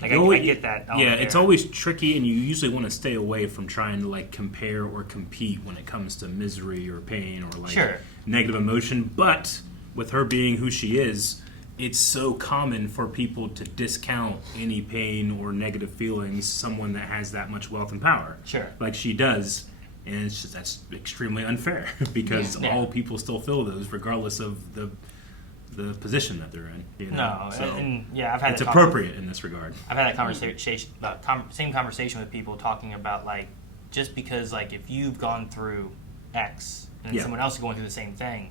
like I get that. Yeah, element it's there. always tricky, and you usually want to stay away from trying to like compare or compete when it comes to misery or pain or like Sure. negative emotion. But with her being who she is, it's so common for people to discount any pain or negative feelings someone that has that much wealth and power. Sure. Like she does. And it's just, that's extremely unfair because Yeah. all people still feel those regardless of the position that they're in. No, So and yeah, I've had it's that appropriate in this regard. I've had that conversation, same conversation with people talking about like, just because like if you've gone through X and Yeah. someone else is going through the same thing,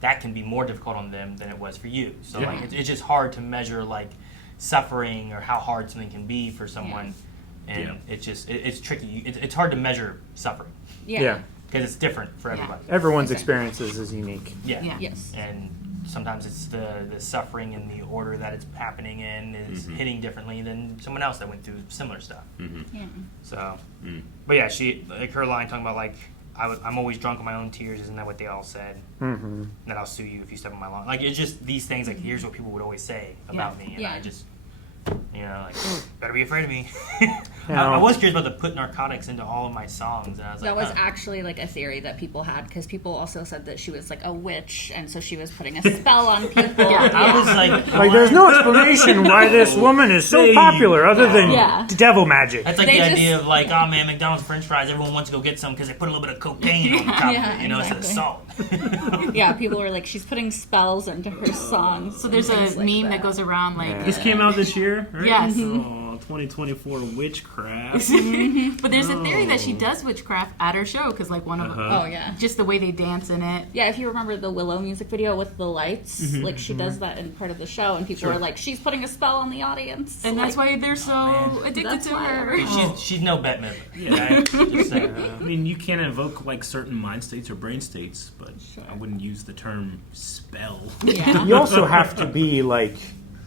that can be more difficult on them than it was for you. So Yeah. like it's just hard to measure like suffering or how hard something can be for someone, and Yeah. it's just it's tricky. It's hard to measure suffering Yeah. because it's different for Yeah. everybody. Everyone's experiences is unique. Yeah. Yeah. Yes. And sometimes it's the suffering and the order that it's happening in is hitting differently than someone else that went through similar stuff. Yeah. So, but yeah, she like her line talking about like I'm always drunk on my own tears. Isn't that what they all said? Mm-hmm. That I'll sue you if you step on my lawn. Like it's just these things. Like here's what people would always say about me, and Yeah. I just. Like, better be afraid of me. Yeah. I was curious about the put narcotics into all of my songs, and I was like, That was huh. actually like a theory that people had, because people also said that she was like a witch, and so she was putting a spell on people. I was like, Like, there's no explanation why this woman is so popular other than Yeah. devil magic. That's like They the just- idea of like, oh man, McDonald's French fries. Everyone wants to go get some because they put a little bit of cocaine on top Yeah, of it, instead of exactly. salt. Yeah, people were like, she's putting spells into her songs. So there's a and things like meme that goes around like, This came out this year, right? Yes. Oh, 2024 witchcraft. but there's a theory that she does witchcraft at her show because like one of Oh yeah. just the way they dance in it. Yeah, if you remember the Willow music video with the lights, like she does that in part of the show, and people are like, she's putting a spell on the audience. And that's Like, why they're so man. addicted That's to why her. everyone- She's no Bette Midler. Yeah, just saying. I mean, you can invoke like certain mind states or brain states, but Sure. I wouldn't use the term spell. Yeah. You also have to be like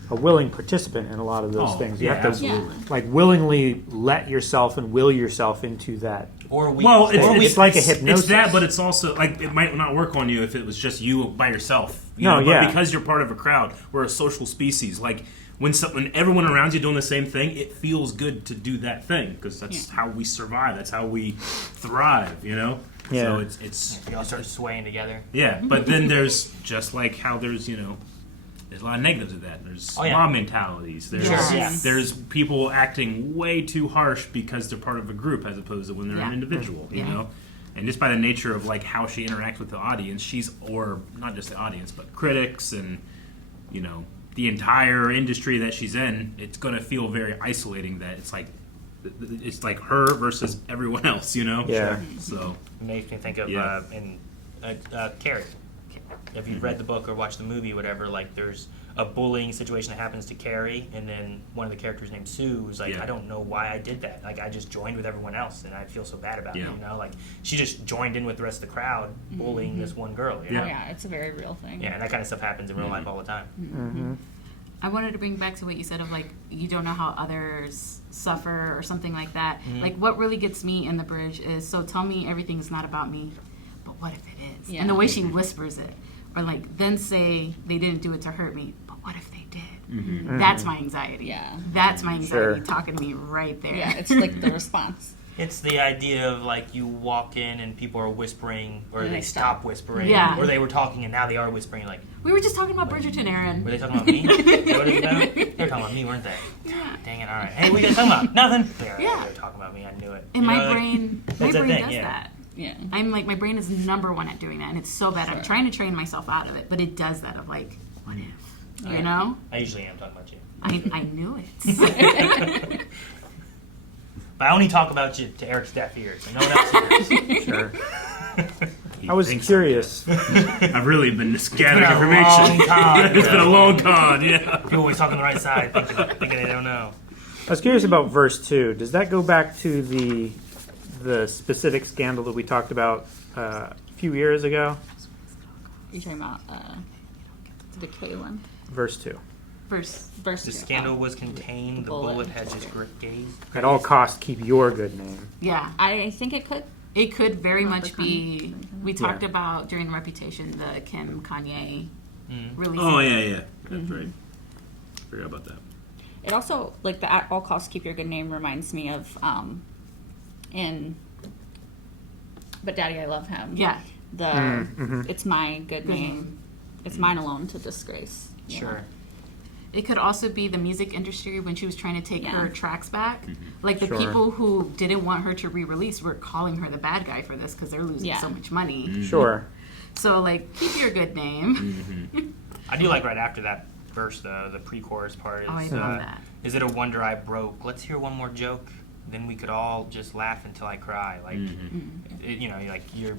a willing participant in a lot of those Oh, things. You yeah, have to absolutely. like willingly let yourself and will yourself into that. Or we. Well, It's like a hypnosis. It's that, but it's also like it might not work on you if it was just you by yourself. You No, know? But yeah. because you're part of a crowd, we're a social species. Like when everyone around you doing the same thing, it feels good to do that thing because that's how we survive. That's how we thrive. You know. Yeah. So it's we all start swaying together. yeah. But then there's just like how there's there's a lot of negatives of that. There's mob mentalities. There's Yes. Yeah. there's people acting way too harsh because they're part of a group as opposed to when they're Yeah. an individual, you Yeah. know? And just by the nature of like how she interacts with the audience, or not just the audience, but critics and, the entire industry that she's in, it's going to feel very isolating that it's like her versus everyone else, Yeah. So, It makes me think of Yeah. Carrie. If you've read the book or watched the movie, whatever, like there's a bullying situation that happens to Carrie, and then one of the characters named Sue is like, Yeah. I don't know why I did that. Like I just joined with everyone else, and I feel so bad about it. Yeah. Like she just joined in with the rest of the crowd, bullying this one girl. You know? Oh, yeah, it's a very real thing. Yeah, and that kind of stuff happens in real life all the time. I wanted to bring back to what you said of like you don't know how others suffer or something like that. Like what really gets me in the bridge is so tell me everything's not about me, but what if it is? Yeah. And the way she whispers it, or like then say they didn't do it to hurt me, but what if they did? That's my anxiety. Yeah. That's my anxiety Sure. talking to me right there. Yeah, it's like the response. It's the idea of like you walk in and people are whispering, or And they they stop stop. whispering, Yeah. or they were talking and now they are whispering. Like, We were just talking about Bridgerton, were Aaron. they talking about me? Is that what it's about? They were talking about me, weren't they? Dang it! All right. Hey, what are you guys talking about? Nothing. They're talking about me. I knew it. And You my know, like, brain that's the thing, does yeah. that. Yeah. I'm like my brain is number one at doing that, and it's so bad. I'm Sure. trying to train myself out of it, but it does that of like, what if? You know? I usually am talking about you. I knew it. But I only talk about you to Eric's deaf ears, and no one else hears. Sure. he I was thinks- curious. I've really been gathering It's been a information. long con. It's been a long con, yeah. People always talk on the right side, thinking they don't know. I was curious about verse 2. Does that go back to the specific scandal that we talked about a few years ago? You're talking about the K one? Verse 2. Verse. Verse The 2. scandal was contained. The bullet had just grazed. At all costs, keep your good name. Yeah. I think it could. It could very Not much the be. We talked Yeah. about during Reputation the Kim Kanye release. Oh, yeah. That's right. Forgot about that. It also, like, the at all costs keep your good name reminds me of, But Daddy, I Love Him. Yeah. It's my good name. It's mine alone to disgrace. you know? Sure. It could also be the music industry when she was trying to take Yeah. her tracks back. Like the Sure. people who didn't want her to re-release were calling her the bad guy for this because they're losing Yeah. so much money. Sure. So like, keep your good name. I do like right after that verse, the pre-chorus part is, Oh, I love that. Is it a wonder I broke? Let's hear one more joke. Then we could all just laugh until I cry. Like, you're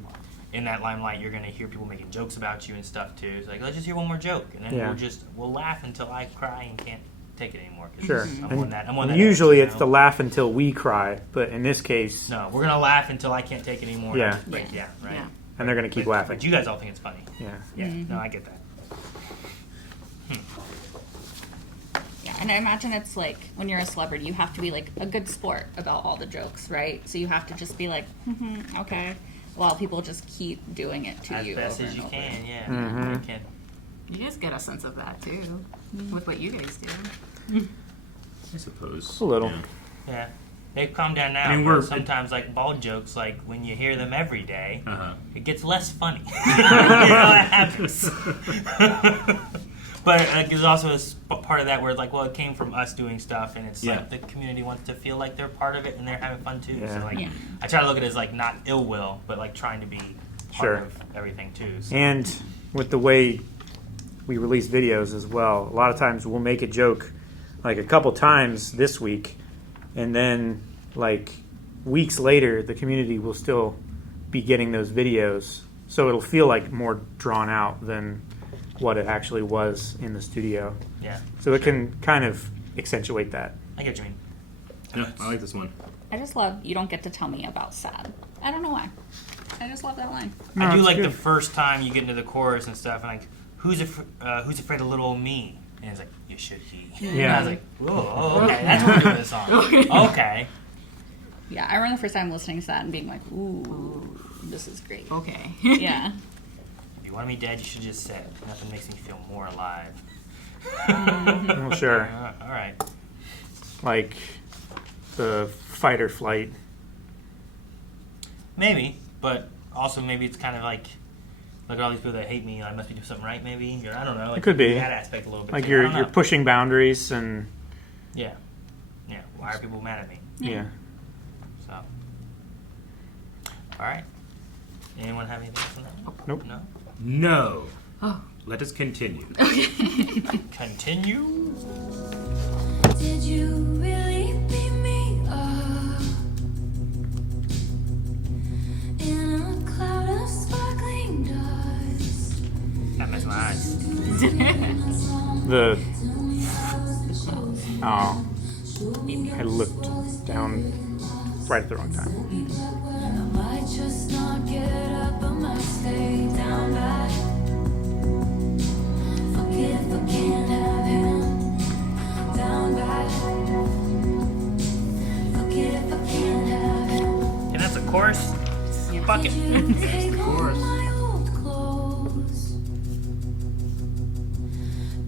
in that limelight. You're gonna hear people making jokes about you and stuff too. It's like, let's just hear one more joke, and then Yeah. we'll laugh until I cry and can't take it anymore. 'Cause Sure. I'm on that. I'm on that. Usually edge, it's you the know? laugh until we cry, but in this case, No, we're gonna laugh until I can't take it anymore. Yeah. Break down, right? Yeah. and they're going to keep But laughing. you guys all think it's funny. Yeah. Yeah. No, I get that. Yeah, and I imagine it's like when you're a celebrity, you have to be like a good sport about all the jokes, right? So you have to just be like, okay, while people just keep doing it to As you best over as you and over. can. Yeah. Mm-hmm. You can. You guys get a sense of that too with what you guys do. I suppose. A little. Yeah. Yeah. They've calmed down now. I mean, but we're- sometimes like bald jokes, like when you hear them every day, Uh-huh. it gets less funny. You know that happens. But there's also part of that where it's like, well, it came from us doing stuff, and it's Yeah. like the community wants to feel like they're part of it and they're having fun too. Yeah. So like, Yeah. I try to look at it as like not ill will, but like trying to be part Sure. of everything too. So. And with the way we release videos as well, a lot of times we'll make a joke like a couple times this week, and then like weeks later, the community will still be getting those videos. So it'll feel like more drawn out than what it actually was in the studio. Yeah, So it can kind of accentuate that. I get what you mean. Yeah, I like this one. I just love you don't get to tell me about sad. I don't know why. I just love that line. No, I do it's like good. the first time you get into the chorus and stuff, and like, who's afraid of little old me? And he's like, you should be. Yeah. And I was like, oh, okay, that's what we're doing this song. Okay. Yeah, I remember the first time listening to that and being like, ooh, this is great. Okay. Yeah. If you want to be dead, you should just say, nothing makes me feel more alive. Well, sure. All right. Like the fight or flight. Maybe, but also maybe it's kind of like, look at all these people that hate me. I must be doing something right. Maybe I don't know. Like, It could be. that aspect a little bit. Like too. I don't you're know. pushing boundaries and Yeah. Why are people mad at me? yeah. So. All right. Anyone have anything else on that one? Nope. No. No. Oh. Let us continue. Continue. Did you really beat me up in a cloud of sparkling dust? That messed my eyes. The oh, I looked down right at the wrong time. I might just not get up, I might stay down bad. Forget if I can't have him down bad. Forget if I can't have him. And that's a chorus. Fuck it. Take all my old clothes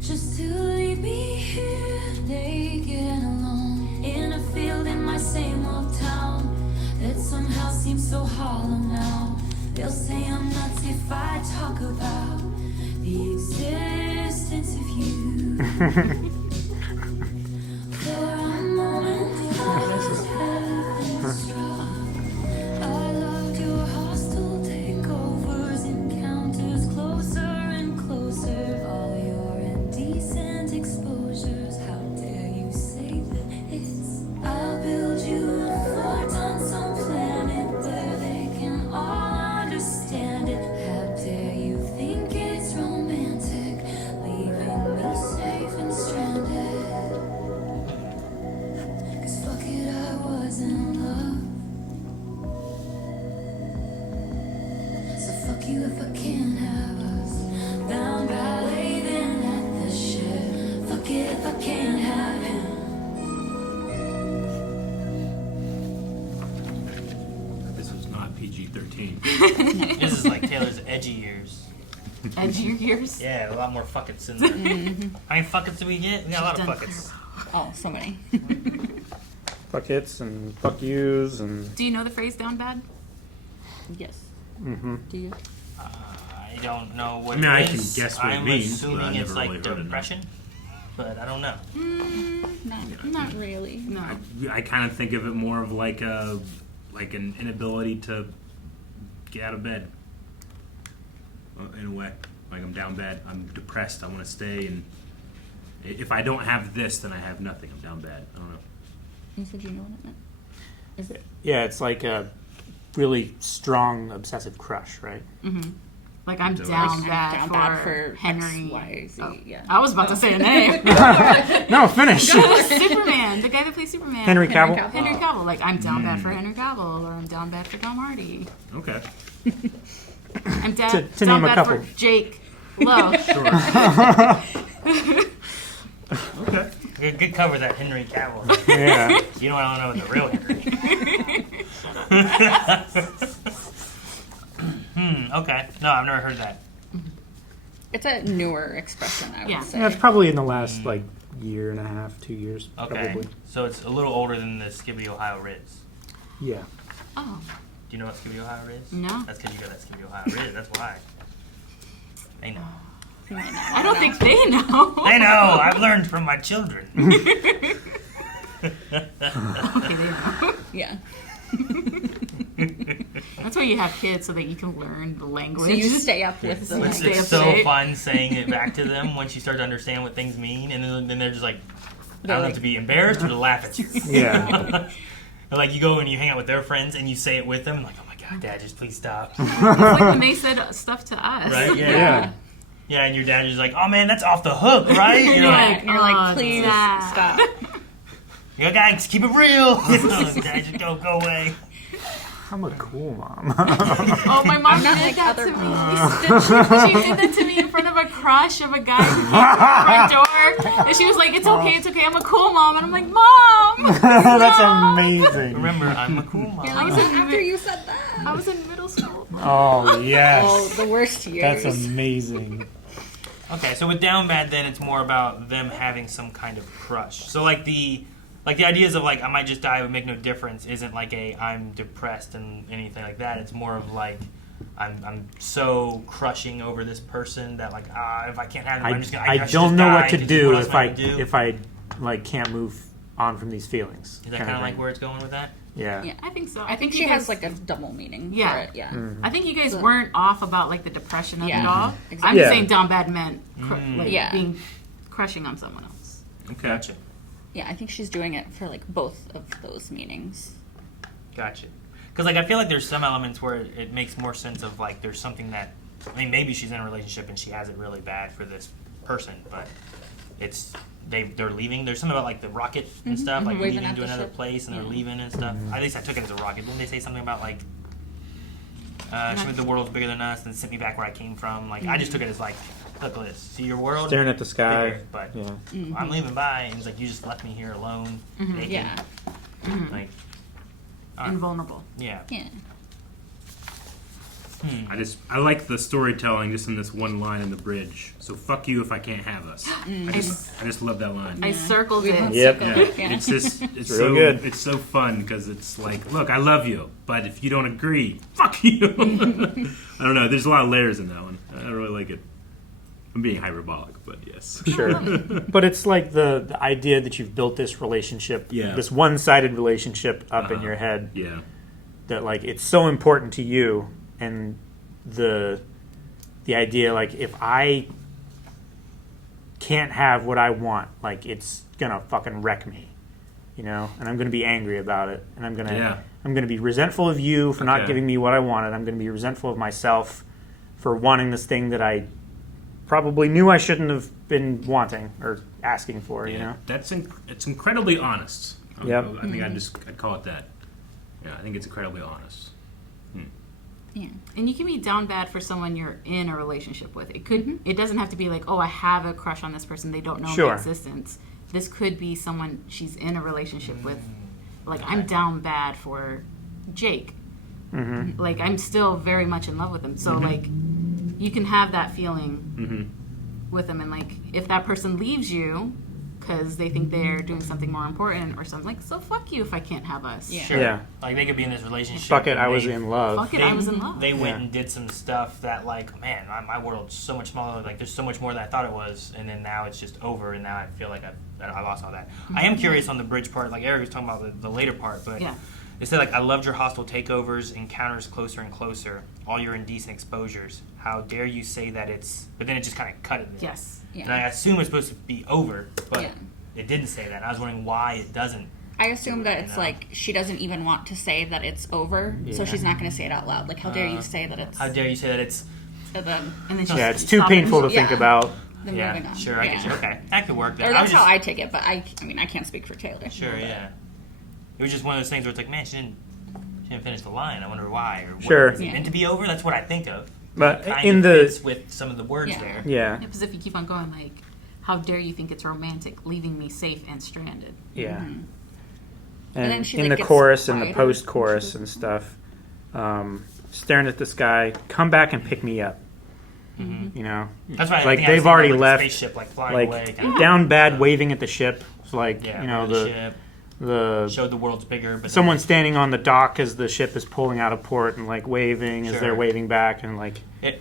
just to leave me here naked and alone in a field in my same old town that somehow seems so hollow now. They'll say I'm nuts if I talk about the existence of you. For a moment I was heaven struck. I loved your hostile takeovers, encounters closer and closer. All your indecent exposures. How dare you say that it's? I'll build you a fort on some planet where they can all understand it. How dare you think it's romantic, leaving me safe and stranded? 'Cause fuck it, I was in love. So fuck you if I can't have us down ballet then at the ship. Fuck it if I can't have him. This was not PG-13. This is like Taylor's edgy years. Edge your ears. Yeah, a lot more fuckets in there. How many fuckets do we get? We got a lot of Done. fuckets. Oh, so many. Fuck it's and fuck yous and Do you know the phrase "down bad"? Yes. mm-hmm. Do you? I don't know what I mean, it I is. can guess what it I'm means, but I assuming it's never like really heard it. depression, but I don't know. Not really. No. I kind of think of it more of like an inability to get out of bed. In a way, like I'm down bad. I'm depressed. I want to stay, and if I don't have this, then I have nothing. I'm down bad. I don't know. You said you know what it meant. Is it? Yeah, it's like a really strong obsessive crush, right? Like I'm Like, down I'm bad down for bad for Henry. X, Y, Z. Oh. Yeah. I was about to say a name. No, finish. Superman, the guy that plays Superman. Henry Cavill. Henry Cavill. Like I'm down bad for Henry Cavill, or I'm down bad for Tom Hardy. Okay. I'm To down name a bad couple. for Jake Lowe. Sure. Okay. Good cover that Henry Cavill. Yeah. You don't want to know the real Henry. Okay. No, I've never heard that. It's a newer expression, I would Yeah. say. Yeah, it's probably in the last like year and a half, 2 years, Okay. probably. So it's a little older than the Skibbity Ohio Riz. Yeah. Oh, Do you know what Skibbity Ohio Riz? No. That's because you got that Skibbity Ohio Riz. That's why. They know. I don't think they know. They know. I've learned from my children. Okay, they know. Yeah. That's why you have kids, so that you can learn the language. So you stay up with the It's, Stay it's up so to date. fun saying it back to them once you start to understand what things mean, and then they're just like, I don't know, to be embarrassed or to laugh at you. Yeah. Like you go and you hang out with their friends and you say it with them, like, oh my god, Dad, just please stop. It's like when they said stuff to us. Right? Yeah. Yeah. Yeah, and your dad is like, oh man, that's off the hook, right? You're like, You're like, "Oh, please Dad." stop. you guys, keep it real. Dad, just go away. I'm a cool mom. Oh, my mom not did like that other to me. moms. She did that to me in front of a crush of a guy who came to the front door. And she was like, it's okay, I'm a cool mom. And I'm like, Mom! That's no." amazing. Remember, I'm a cool mom. I was in, After you said that. I was in middle school. Oh, yes. Oh, the worst years. That's amazing. Okay, so with down bad, then it's more about them having some kind of crush. So like the ideas of like I might just die, it would make no difference. Isn't like a I'm depressed and anything like that. It's more of like I'm so crushing over this person that like if I can't have them, I'm just gonna. I should don't just know die, what to 'cause do else if am I gonna do? if I like can't move on from these feelings. Is that kind of like where it's going with that? Yeah. Yeah. I think so. I think you she guys- has like a double meaning Yeah. for it. Yeah. I think you guys So- weren't off about like the depression of Yeah. it all. Exactly. I'm Yeah. just saying down bad meant like Yeah. being crushing on someone else. Okay. Gotcha. Yeah, I think she's doing it for like both of those meanings. Gotcha. Because like I feel like there's some elements where it makes more sense of like there's something that I mean maybe she's in a relationship and she has it really bad for this person, but it's they're leaving. There's something about like the rocket and stuff, like Waving leaving at to the another ship. place and they're Yeah. leaving and stuff. At least I took it as a rocket. Didn't they say something about like she went, the world's bigger than us and sent me back where I came from? Like I just took it as like look at this. See your world Staring at the sky. bigger, but Yeah. I'm leaving by and it's like you just left me here alone, naked. Yeah. Like Invulnerable. yeah. Yeah. I like the storytelling just in this one line in the bridge. So fuck you if I can't have us. I just love that line. I circled We it. don't Yep. circle Yeah, it, yeah. it's just it's real so good. it's so fun because it's like, look, I love you, but if you don't agree, fuck you. I don't know. There's a lot of layers in that one. I really like it. I'm being hyperbolic, but yes. Sure. But it's like the idea that you've built this relationship, Yeah. this one-sided relationship up in Uh-huh. your head, Yeah. that like it's so important to you, and the idea like if I can't have what I want, like it's gonna fucking wreck me, you know, and I'm gonna be angry about it, and I'm gonna be resentful of you for not Okay. giving me what I wanted. I'm gonna be resentful of myself for wanting this thing that I probably knew I shouldn't have been wanting or asking for, you know. That's it's incredibly honest. Yep. I think I'd call it that. Yeah, I think it's incredibly honest. Yeah. And you can be down bad for someone you're in a relationship with. It could. It doesn't have to be like, oh, I have a crush on this person. They don't know Sure. my existence. This could be someone she's in a relationship with. Like I'm down bad for Jake. Like I'm still very much in love with him. So like, you can have that feeling with them, and like if that person leaves you because they think they're doing something more important or something, like, so fuck you if I can't have us. Yeah. Sure. Yeah. Like they could be in this relationship. Fuck it, and I was they- in love. Fuck it, I was in love. They went Yeah. and did some stuff that, like, man, my world's so much smaller. Like, there's so much more than I thought it was, and then now it's just over, and now I feel like I lost all that. I am curious on the bridge part. Like Eric was talking about the later part, but Yeah. it said like, I loved your hostile takeovers, encounters closer and closer, all your indecent exposures. How dare you say that it's? But then it just kind of cut it. There. Yes. And I assume it's supposed to be over, but Yeah. it didn't say that. I was wondering why it doesn't. I assume that it's know. like she doesn't even want to say that it's over, so Yeah. she's not going to say it out loud. Like, how dare you say that it's? How dare you say that it's? And then, And then she Yeah, it's too stopped painful to it. think Yeah. about. then Yeah, moving on. sure. I yeah. get you. Okay, that could work. Then. Or I was that's how just- I take it, but I mean, I can't speak for Taylor. Sure, yeah. It was just one of those things where it's like, man, she didn't finish the line. I wonder why. Or what, Sure. Is it Yeah. meant to be over? That's what I think of. But Kind in of the fits with some of the words Yeah. there. yeah, Because if you keep on going, like, how dare you think it's romantic, leaving me safe and stranded? yeah. And then And she, in like, the gets chorus and the quieter. post-chorus and stuff, staring at the sky, come back and pick me up. You know, That's right. Like, I think I they've was thinking already about, left, The spaceship, like flying like away. Kind of, down bad, waving at the ship. It's like yeah, you know the the ship the showed the world's bigger, but someone standing on the dock as the ship is pulling out of port and like waving as Sure. they're waving back and like it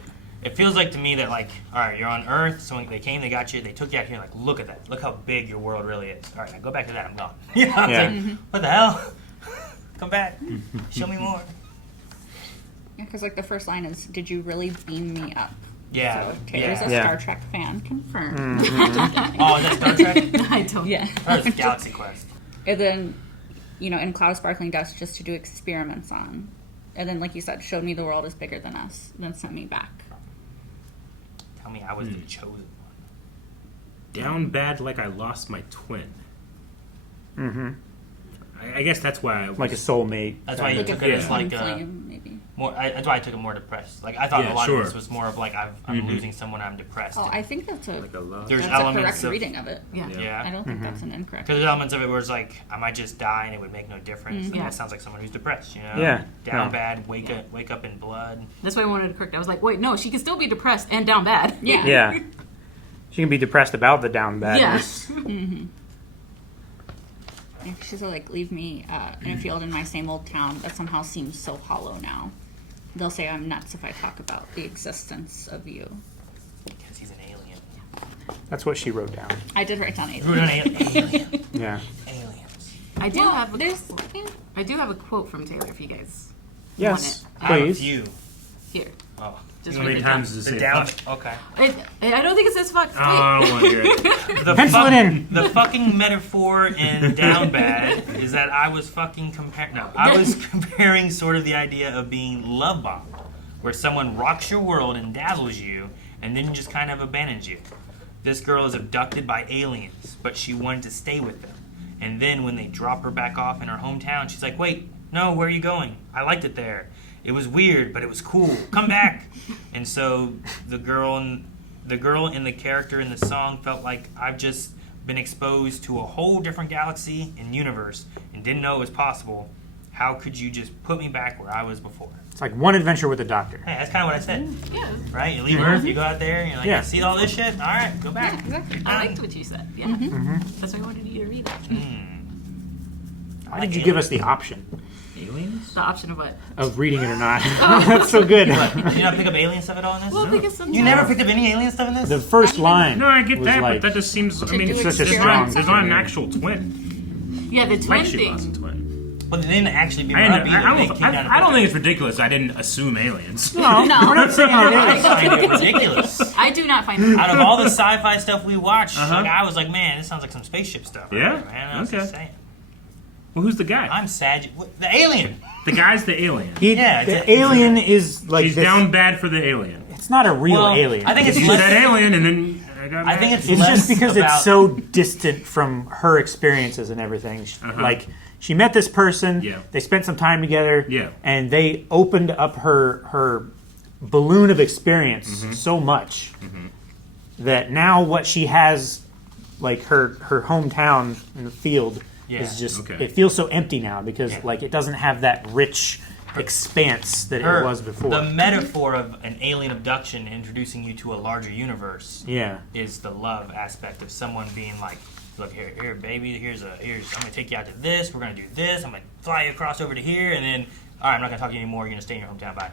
feels like to me that like, all right, you're on Earth. Someone they came, they got you, they took you out here. Like, look at that. Look how big your world really is. All right, now go back to that. I'm gone. You know, it's Yeah. like, what the hell? Come back. Show me more. Yeah, because like the first line is, "Did you really beam me up?" Yeah. So Taylor's yeah. a Yeah. Star Trek fan, confirmed. Oh, is that Star Trek? I don't. Yeah. That was Galaxy Quest. And then, you know, in Cloud of Sparkling Dust, just to do experiments on. And then, like you said, showed me the world is bigger than us, then sent me back. Tell me I was the chosen one. Down bad like I lost my twin. mm-hmm. I guess that's why I was, Like a soulmate. That's why you Like took a it as like flame, maybe. more. That's why I took it more depressed. Like I thought Yeah, a lot sure. of this was more of like I'm losing someone, I'm depressed. Oh, I think that's a like a love. There's that's a elements correct of reading of it. Yeah. Yeah. I don't think that's an incorrect. Because there's elements of it where it's like I might just die and it would make no difference. And Yeah. that sounds like someone who's depressed, you know? Yeah. Down Yeah. bad, wake up in blood. That's why I wanted to correct. I was like, wait, no, she can still be depressed and down bad. Yeah. Yeah. She can be depressed about the down badness. She's like, leave me in a field in my same old town that somehow seems so hollow now. They'll say I'm nuts if I talk about the existence of you. Because he's an alien. That's what she wrote down. I did write down We're alien. an alien. Yeah. Aliens. I do Well, have a, there's yeah. I do have a quote from Taylor if you guys Yes. want I have a Please. few. it. Here. Oh. Just How many read it down. times does it The say down. fuck? Okay. I don't think it says fuck. Oh, I don't want to hear it. The Pencil it in. The fucking metaphor in down bad is that I was fucking comparing. No, I was comparing sort of the idea of being love bombed, where someone rocks your world and dazzles you, and then just kind of abandons you. This girl is abducted by aliens, but she wanted to stay with them. And then when they drop her back off in her hometown, she's like, "Wait, no, where are you going? I liked it there. It was weird, but it was cool. Come back." And so the girl and the character in the song felt like I've just been exposed to a whole different galaxy and universe and didn't know it was possible. How could you just put me back where I was before? It's like one adventure with the doctor. Hey, that's kind of what I said, Yeah. right? You leave Earth, you go out there, and you're like, Yeah. "I see all this shit? All right, go back." Yeah, exactly. I liked what you said. Yeah. Mm-hmm. That's why I wanted you to read it. Why did you give us the option Aliens? The option of what? of reading it or not? That's so good. Did you not pick up alien stuff at all in this? Well, because sometimes You never picked up any alien stuff in this? The first line. No, I get was that, like, but that just seems. I mean, do it's such a there's strong. there's not an actual twin. Yeah, the twin Like she thing. was a twin. Well, they didn't actually beam I, her up I, either. I, They don't, came down and I don't picked think it's ridiculous. I didn't assume aliens. No, we're not saying it her. is. I find it ridiculous. I do not find that. Out of all the sci-fi stuff we watch, Uh-huh. like, I was like, man, this sounds like some spaceship stuff. right Yeah? here, man. I was Okay. just saying. Well, who's the guy? I'm sad. The alien. The guy's the alien. Yeah, the it's alien is like She's this. down bad for the alien. It's not a real Well, alien. I think it's She less- said alien, and then I got I mad. think it's It's less just because about, it's so distant from her experiences and everything. Like she met this person, Yeah. they spent some time together, Yeah. and they opened up her balloon of experience Mm-hmm. so much that now what she has, like her hometown in the field, Yeah. is just Okay. it feels so empty now because Yeah. like it doesn't have that rich expanse that her, it was before. the metaphor of an alien abduction introducing you to a larger universe Yeah. is the love aspect of someone being like, look here, baby. Here's I'm gonna take you out to this. We're gonna do this. I'm gonna fly you across over to here, and then all right, I'm not gonna talk to you anymore. You're gonna stay in your hometown. Bye.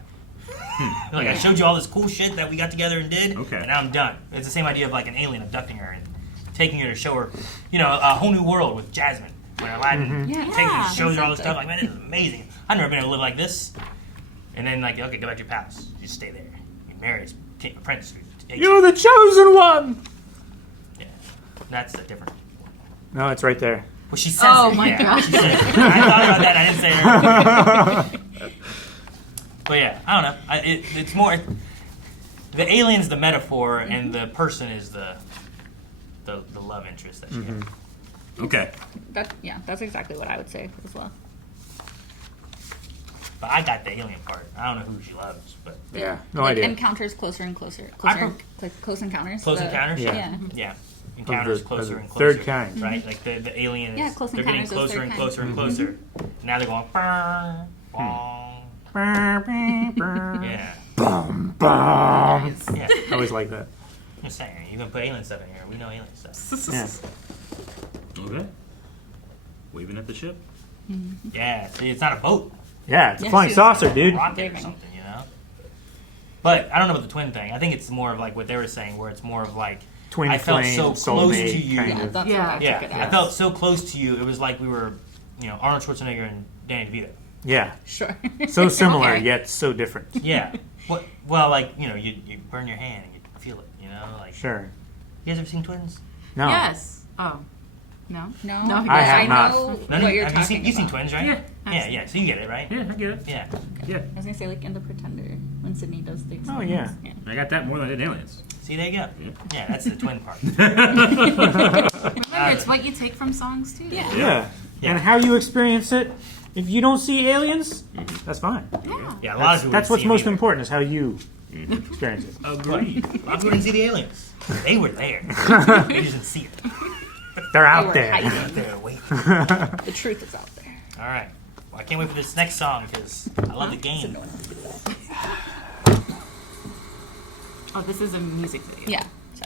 Like I showed you all this cool shit that we got together and did, Okay. and now I'm done. It's the same idea of like an alien abducting her and taking her to show her, a whole new world with Jasmine. When Aladdin Yeah. takes her, Yeah, shows her all this exactly. stuff, like man, this is amazing. I've never been able to live like this. And then like, okay, go back to your palace. Just stay there. You marry his apprentice. You're the chosen one. Yeah, that's a different. No, it's right there. Well, she says Oh it. my Yeah, God. she says it. I thought about that. I didn't say it. But yeah, I don't know. It's more. The alien's the metaphor, and the person is the love interest that she has. Okay. That's exactly what I would say as well. But I got the alien part. I don't know who she loves, but Yeah. No like idea. encounters closer and closer. Close encounters. Close encounters. Yeah. Yeah. Encounters Of closer the and closer. third kind. Right? Like the aliens. Yeah, Close they're getting Encounters of closer Third and Kind. closer and closer. Now they're going. "Brr, bong." Yeah. Bum, bum. Yeah. I always like that. I'm just saying, you can put alien stuff in here. We know alien stuff. Yeah. Okay. Waving at the ship. Yeah. See, it's not a boat. Yeah, it's a Yes, flying yes. saucer, dude. Rocket or something, you know. But I don't know about the twin thing. I think it's more of like what they were saying, where it's more of like Twin I felt flame, so close soulmate to you. kind Yeah, of. that's Yeah. what I Yeah, took it I as. felt so close to you. It was like we were, Arnold Schwarzenegger and Danny DeVito. Yeah. Sure. So similar, Okay. yet so different. Yeah. Well, like you burn your hand and you feel it. Like Sure. you guys ever seen twins? No. Yes. Oh. No. No, No, because I have not. know None what of, you're have talking you've seen about. twins, right? Yeah. Yeah. So you get it, right? Yeah, I get it. Yeah. Yeah. I was gonna say like in The Pretender when Sydney does things. Oh, yeah. I got that more than I did aliens. See, there you go. Yeah, that's the twin part. Remember, it's what you take from songs too. Yeah. Yeah. and how you experience it. If you don't see aliens, that's fine. Yeah, a lot of people. That's didn't what's see 'em most either. important is how you experience it. Agreed. A lot of people didn't see the aliens. They were there. They just didn't see it. They're They out were there. hiding. They were waiting. The truth is out there. All right. Well, I can't wait for this next song because I love the game. Oh, this is a music video. Yeah.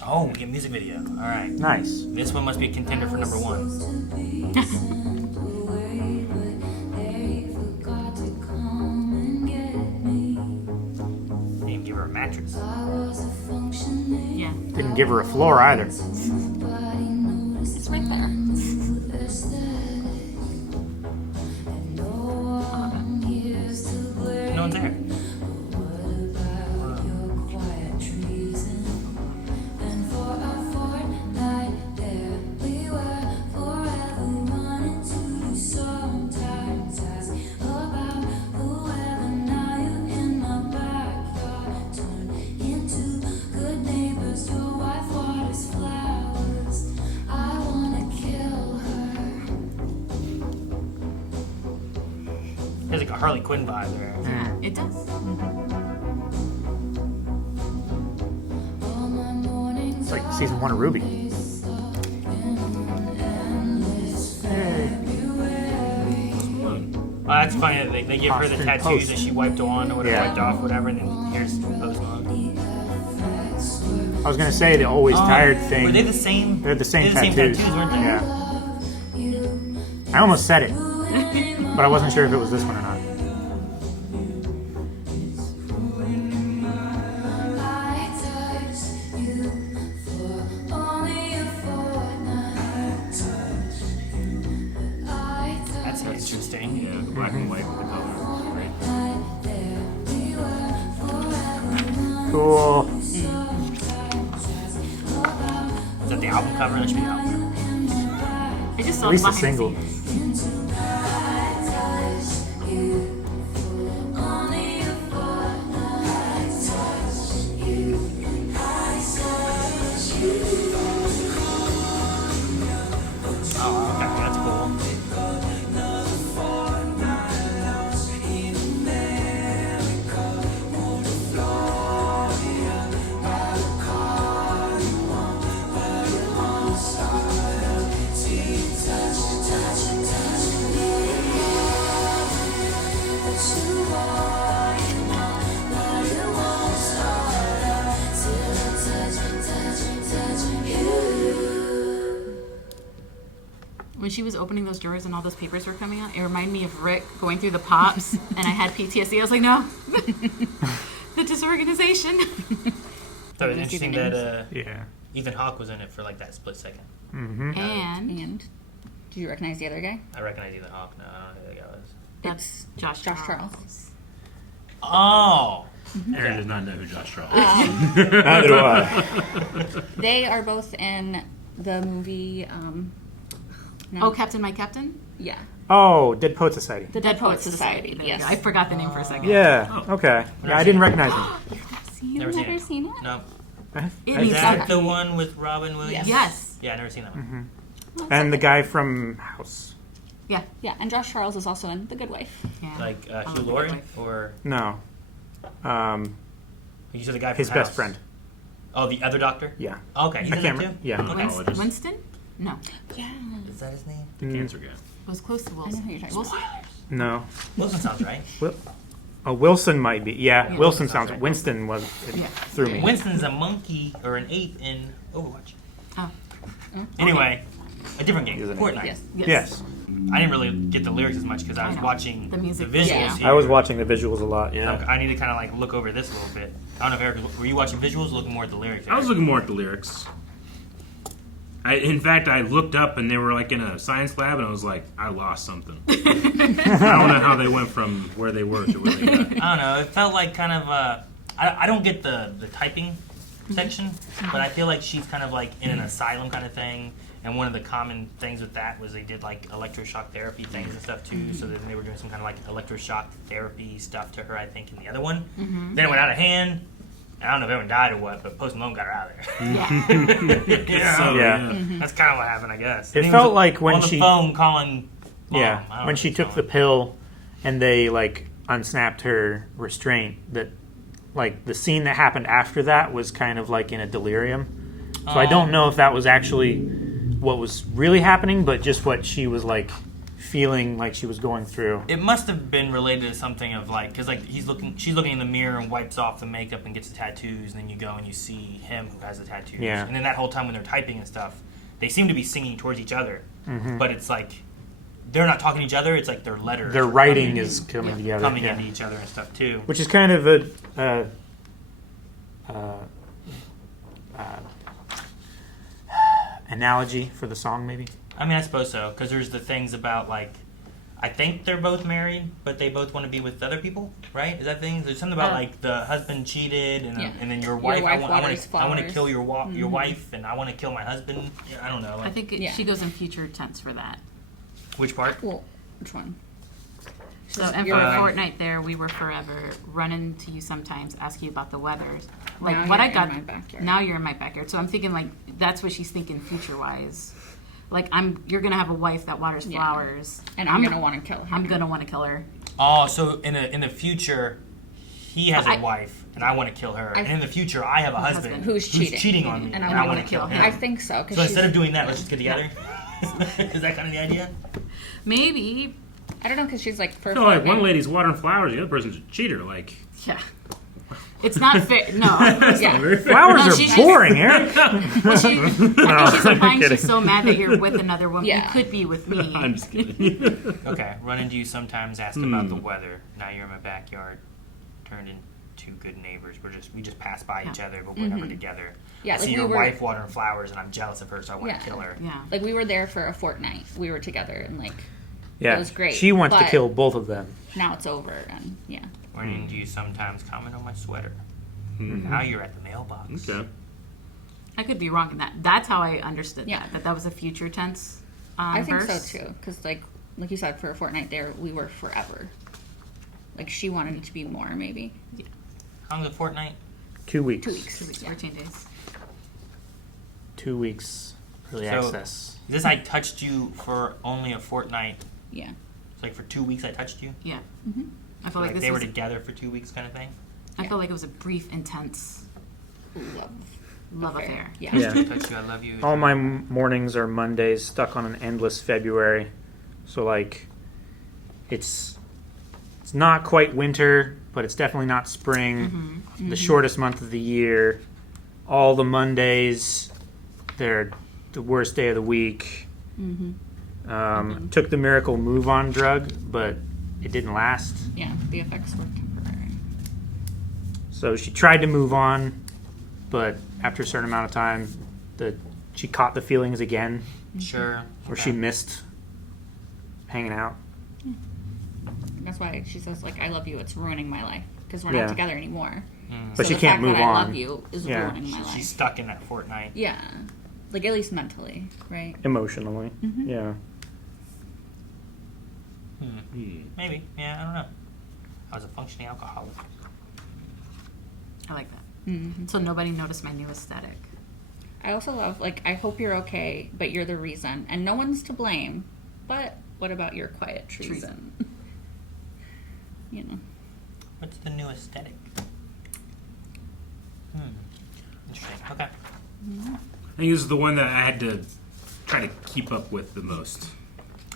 Oh, we get music video. All right. Nice. This one must be a contender for number 1. Didn't give her a mattress. Yeah. Didn't give her a floor either. It's right there. No one's there. There's like a Harley Quinn vibe there. It does. It's like season 1 of Ruby. Well, that's funny that they give her the Post and tattoos post. that she wiped on or whatever, Yeah. wiped off, whatever, and then here's post on. I was gonna say the always tired thing. Were they the same? They're the same They're tattoos. weren't they? Yeah. I almost said it, but I wasn't sure if it was this one or not. That's interesting. Yeah, the black and white with the color. Cool. Is that the album cover? That should be the album cover. I just saw At least a the behind the single. scenes. Oh, okay, that's cool. When she was opening those drawers and all those papers were coming out, it reminded me of Rick going through the pops, and I had PTSD. I was like, no, the disorganization. So it was interesting that Yeah. Ethan Hawke was in it for like that split second. Mm-hmm. And And do you recognize the other guy? I recognize Ethan Hawke now. I don't know who the guy was. that's Josh Josh Charles. Oh! Aaron does not know who Josh Charles is. Neither do I. They are both in the movie. No. Oh, Captain, My Captain? Yeah. Oh, Dead Poet Society. The Dead Poets Society. There we Yes. go. I forgot the name for a second. Yeah. Okay. Yeah, I didn't recognize him. Never seen it. seen it? No. It Is needs that to the one with Robin Williams? Yes. Yeah, I never seen that one. And the guy from House. Yeah. Yeah, and Josh Charles is also in The Good Wife. Yeah. Like I love Hugh The Laurie? Good Wife. Or No. you said the guy from His best House. friend. Oh, the other doctor? Yeah. Okay, he's I in can't it too? remember. Yeah. Okay. Oncologist. Winston? No. Yeah. Is that his name? The cancer guy. It was close to I know Wilson. who you're talking Wilson? about. No. Wilson sounds right. Wilson might be. Yeah, Yeah. Wilson sounds. Winston was. It Yeah. threw me. Winston's a monkey or an ape in Overwatch. Oh. Anyway, a different game. He's an ape. Fortnite. Yes. Yes. I didn't really get the lyrics as much because I I was know. watching The music. visuals Yeah. here. I was watching the visuals a lot. Yeah. I need to kind of like look over this a little bit. I don't know if Eric, were you watching visuals or looking more at the lyrics? I was looking more at the lyrics. In fact, I looked up and they were like in a science lab, and I was like, I lost something. I don't know how they went from where they were to where they got. I don't know. It felt like kind of. I don't get the typing section, but I feel like she's kind of like in an asylum kind of thing. And one of the common things with that was they did like electroshock therapy things and stuff too. So then they were doing some kind of like electroshock therapy stuff to her, I think, in the other one. Then it went out of hand. I don't know if everyone died or what, but Post Malone got her out of there. Yeah. Yeah. So, Yeah. That's kind of what happened, I guess. It And he felt was like when on the she- phone calling Yeah, I don't when know she what's took the going pill and they like unsnapped her restraint, that like the scene that happened after that was kind of like in a delirium. So I don't know if that was actually what was really happening, but just what she was like feeling like she was going through. It must have been related to something of like, because like she's looking in the mirror and wipes off the makeup and gets the tattoos, and then you go and you see him who has the tattoos. Yeah. And then that whole time when they're typing and stuff, they seem to be singing towards each other, but it's like they're not talking to each other. It's like their letters. Their are writing coming- is coming together. coming yeah. into each other and stuff too. Which is kind of a analogy for the song, maybe. I mean, I suppose so, because there's the things about like, I think they're both married, but they both want to be with other people, right? Is that thing? There's something about like the husband cheated, and, Yeah. and then your wife. wife I want waters to flowers. kill your your wife, and I want to kill my husband. Yeah, I don't know. I Like, think Yeah. she goes in future tense for that. which part? Well, which one? So, and for You're right. Fortnight there, we were forever running to you sometimes, ask you about the weather. Like Now what you're I got. in my backyard. Now you're in my backyard. So I'm thinking like that's what she's thinking future wise. Like you're gonna have a wife that waters Yeah. flowers, And I'm gonna want to kill her. I'm gonna want to kill her. Oh, so in the future, he has a I- wife, and I want to kill her. I- and in the future, I have a husband, husband. Who's cheating. on me, And and I I wanna want to kill kill him. him. I think so. So instead of doing that, let's just get together. Is that kind of the idea? Maybe. I don't know, because she's like for So like one Fortnite. lady's watering flowers, the other person's a cheater. Like Yeah. It's not fair. No. Yeah. Flowers No, are she- boring, Eric. Well, I think she's implying kidding. she's so mad that you're with another woman. Yeah. You could be with me. I'm just kidding. Okay, run into you sometimes, ask about the weather. Now you're in my backyard, turned into good neighbors. We just pass by each other, but we're never together. Yeah, I like see we your were- wife watering flowers, and I'm jealous of her, so I want Yeah. to kill her. Yeah. Like we were there for a fortnight. We were together, and like Yeah, It was great, she wants to but- kill both of them. now it's over, and yeah. Run into you sometimes, comment on my sweater. Now you're at the mailbox. Okay. I could be wrong in that. That's how I understood Yeah. that was a future tense I think verse. so too, because like you said, for a fortnight there, we were forever. Like she wanted it to be more, maybe How long's a fortnight? 2 weeks. 2 weeks. 2 weeks, 14 days. 2 weeks early So- access. Is this I touched you for only a fortnight? Yeah. It's like for 2 weeks I touched you? Yeah. Mm-hmm. I feel Like like this they were was. together for 2 weeks kind of thing? I felt like it was a brief, intense Love affair. Yeah. Yeah. I touched you, I love you. All my mornings are Mondays, stuck on an endless February. So like, it's not quite winter, but it's definitely not spring. The shortest month of the year. All the Mondays, they're the worst day of the week. Took the miracle move on drug, but it didn't last. Yeah. The effects were temporary. So she tried to move on, but after a certain amount of time, she caught the feelings again, Sure. or okay. she missed hanging out. That's why she says like I love you. It's ruining my life because we're Yeah. not together anymore. But So she the can't fact move that on. I love you is Yeah. ruining my life. She's stuck in that fortnight. Yeah. Like at least mentally, right? Emotionally, Mm-hmm. yeah. Maybe. Yeah, I don't know. I was a functioning alcoholic. I like that. So nobody noticed my new aesthetic. I also love like I hope you're okay, but you're the reason, and no one's to blame. But what about your quiet treason? You know. What's the new aesthetic? Interesting. Okay. I think this is the one that I had to try to keep up with the most.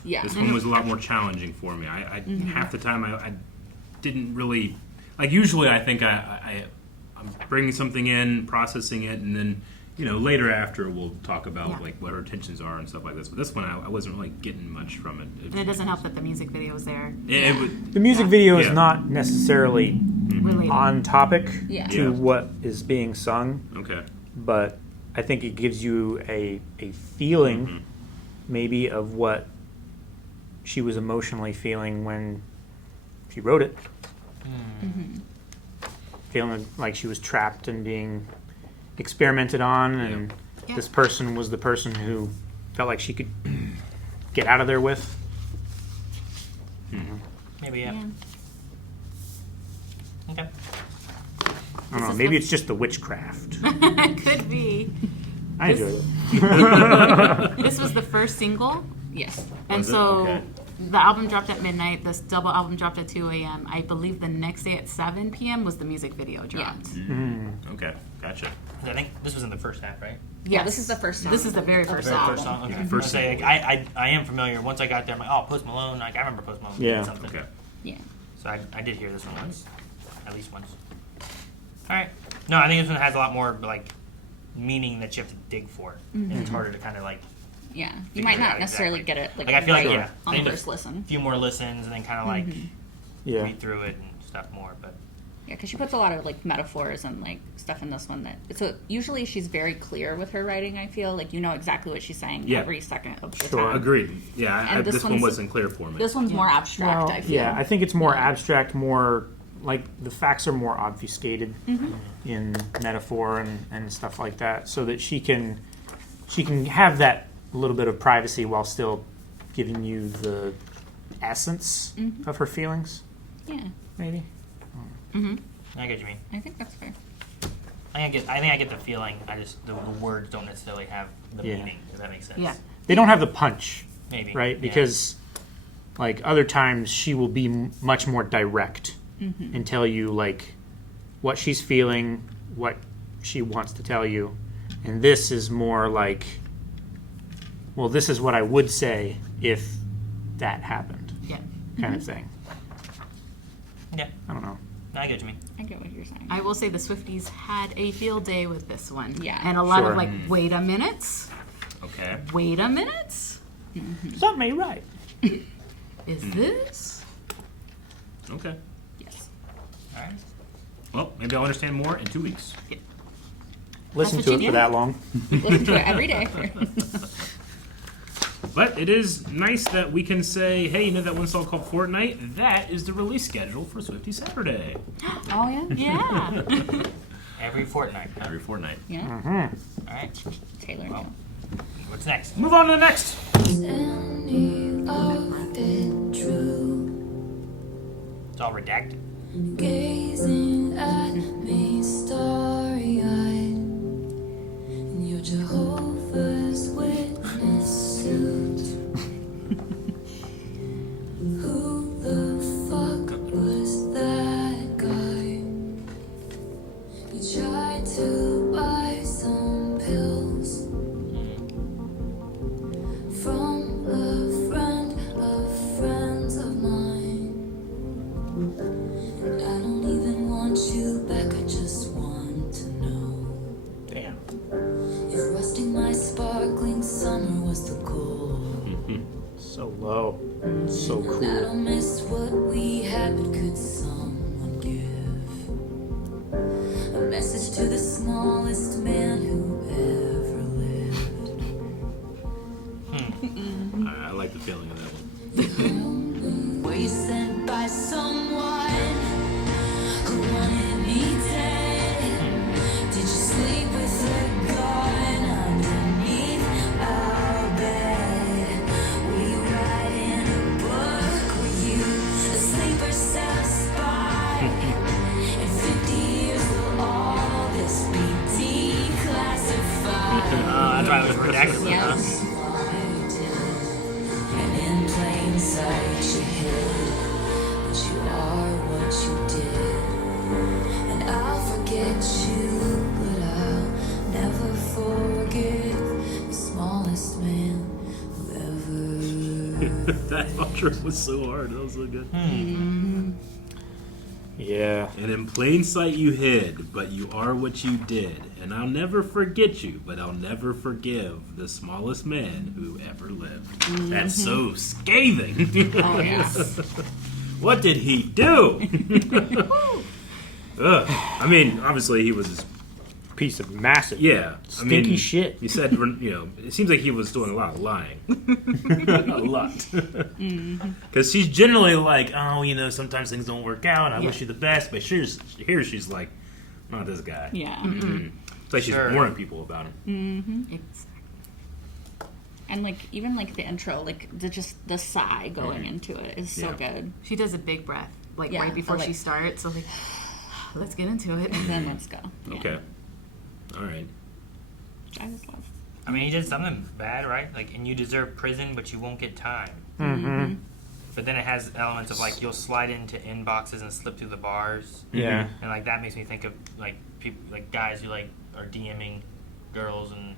Yeah. This one was a lot more challenging for me. I half the time I didn't really like. Usually, I think I'm bringing something in, processing it, and then later after we'll talk about Yeah. like what our intentions are and stuff like this. But this one, I wasn't really getting much from it. And it doesn't help that the music video was there. It would, The music video is Yeah. not necessarily Related. on topic Yeah. to Yeah. what is being sung, okay. but I think it gives you a feeling maybe of what she was emotionally feeling when she wrote it. Feeling like she was trapped and being experimented on, and Yeah. this person was the person who felt like she could get out of there with. Maybe, yeah. Okay. I don't know, maybe it's just the witchcraft. Could be. I enjoyed it. This was the first single, Yes. and Was it? so Okay. The album dropped at midnight. This double album dropped at 2 a.m. I believe the next day at 7 p.m. was the music video dropped. Okay, gotcha. I think this was in the first half, right? Yeah, this is the first song. This is the very first Very song. first song. Okay. First I was like, I am familiar. Once I got there, I'm like, oh, Post Malone. Like I remember Post Malone. Yeah. Did something. Okay. Yeah. So I did hear this one once, at least once. All right. No, I think this one has a lot more like meaning that you have to dig for, and it's harder to kind of like Yeah. You figure might it not out necessarily exactly. get it like, Like I feel right like on I the need first listen. a few more listens and then kind of like Yeah. read through it and stuff more. But Yeah, because she puts a lot of like metaphors and like stuff in this one that. So usually she's very clear with her writing. I feel like you know exactly what she's saying Yeah. every second of the Sure. time. Agreed. Yeah, And this one one's- wasn't clear for me. This one's more abstract. I feel. yeah, I think it's more abstract, more like the facts are more obfuscated in metaphor and stuff like that, so that she can have that little bit of privacy while still giving you the essence of her feelings, Yeah, maybe. I get what you mean. I think that's fair. I think I get the feeling. I just the words don't necessarily have the Yeah. meaning. If that makes sense. Yeah. They don't have the punch, Maybe. right? Yeah. Because like other times she will be much more direct and tell you like what she's feeling, what she wants to tell you, and this is more like, well, this is what I would say if that happened, Yeah. kind of thing. Yeah. I don't know. I get what you mean. I get what you're saying. I will say the Swifties had a field day with this one. Yeah. And a lot Sure. of like, wait a minute. Okay. Wait a minute. Something ain't right. Is this? Okay. Yes. All right. Well, maybe I'll understand more in 2 weeks. Listen what to you it do. for that long. Listen to it every day. But it is nice that we can say, hey, you know that one song called Fortnight? That is the release schedule for Swiftie Saturday. Oh yeah. Yeah. Every fortnight. Huh? Every fortnight. Yeah. All right. Taylor. Well, what's next? Move on to the next. Any of it true? It's all redacted. Gazing at me starry-eyed in your Jehovah's Witness suit. Who the fuck was that guy? You tried to buy some pills from a friend of friends of mine. And I don't even want you back, I just want to know Damn. if rusting my sparkling summer was the goal. So low. So I cool. don't miss what we had, but could someone give a message to the smallest man who ever lived? I like the feeling of that one. Were you sent by someone who wanted me dead? Did you sleep with a gun underneath our bed? Were you writing a book? Were you a sleeper cell spy? In 50 years will all this be declassified? That's why it was redacted. Yes. And in plain sight you hid, but you are what you did. And I'll forget you, but I'll never forgive the smallest man who ever. That outro was so hard. That was so good. Yeah. And in plain sight you hid, but you are what you did. And I'll never forget you, but I'll never forgive the smallest man who ever lived. That's so scathing. Oh yes. What did he do? Ugh. I mean, obviously he was, Piece of massive. yeah. Stinky shit. He said, you know, it seems like he was doing a lot of lying. A lot. Because she's generally like, oh, you know, sometimes things don't work out. I wish you the best. But here she's like, not this guy. Yeah. It's like she's Sure. warning people about him. It's, And like even like the intro, like just the sigh going into it is so Yeah. good. she does a big breath, like Yeah, right before like- she starts. So like, let's get into it. And then let's go. Yeah. Okay. All right. I just love. I mean, he did something bad, right? Like, and you deserve prison, but you won't get time. but then it has elements of like you'll slide into inboxes and slip through the bars, Yeah. and like that makes me think of like people, like guys who like are DMing girls and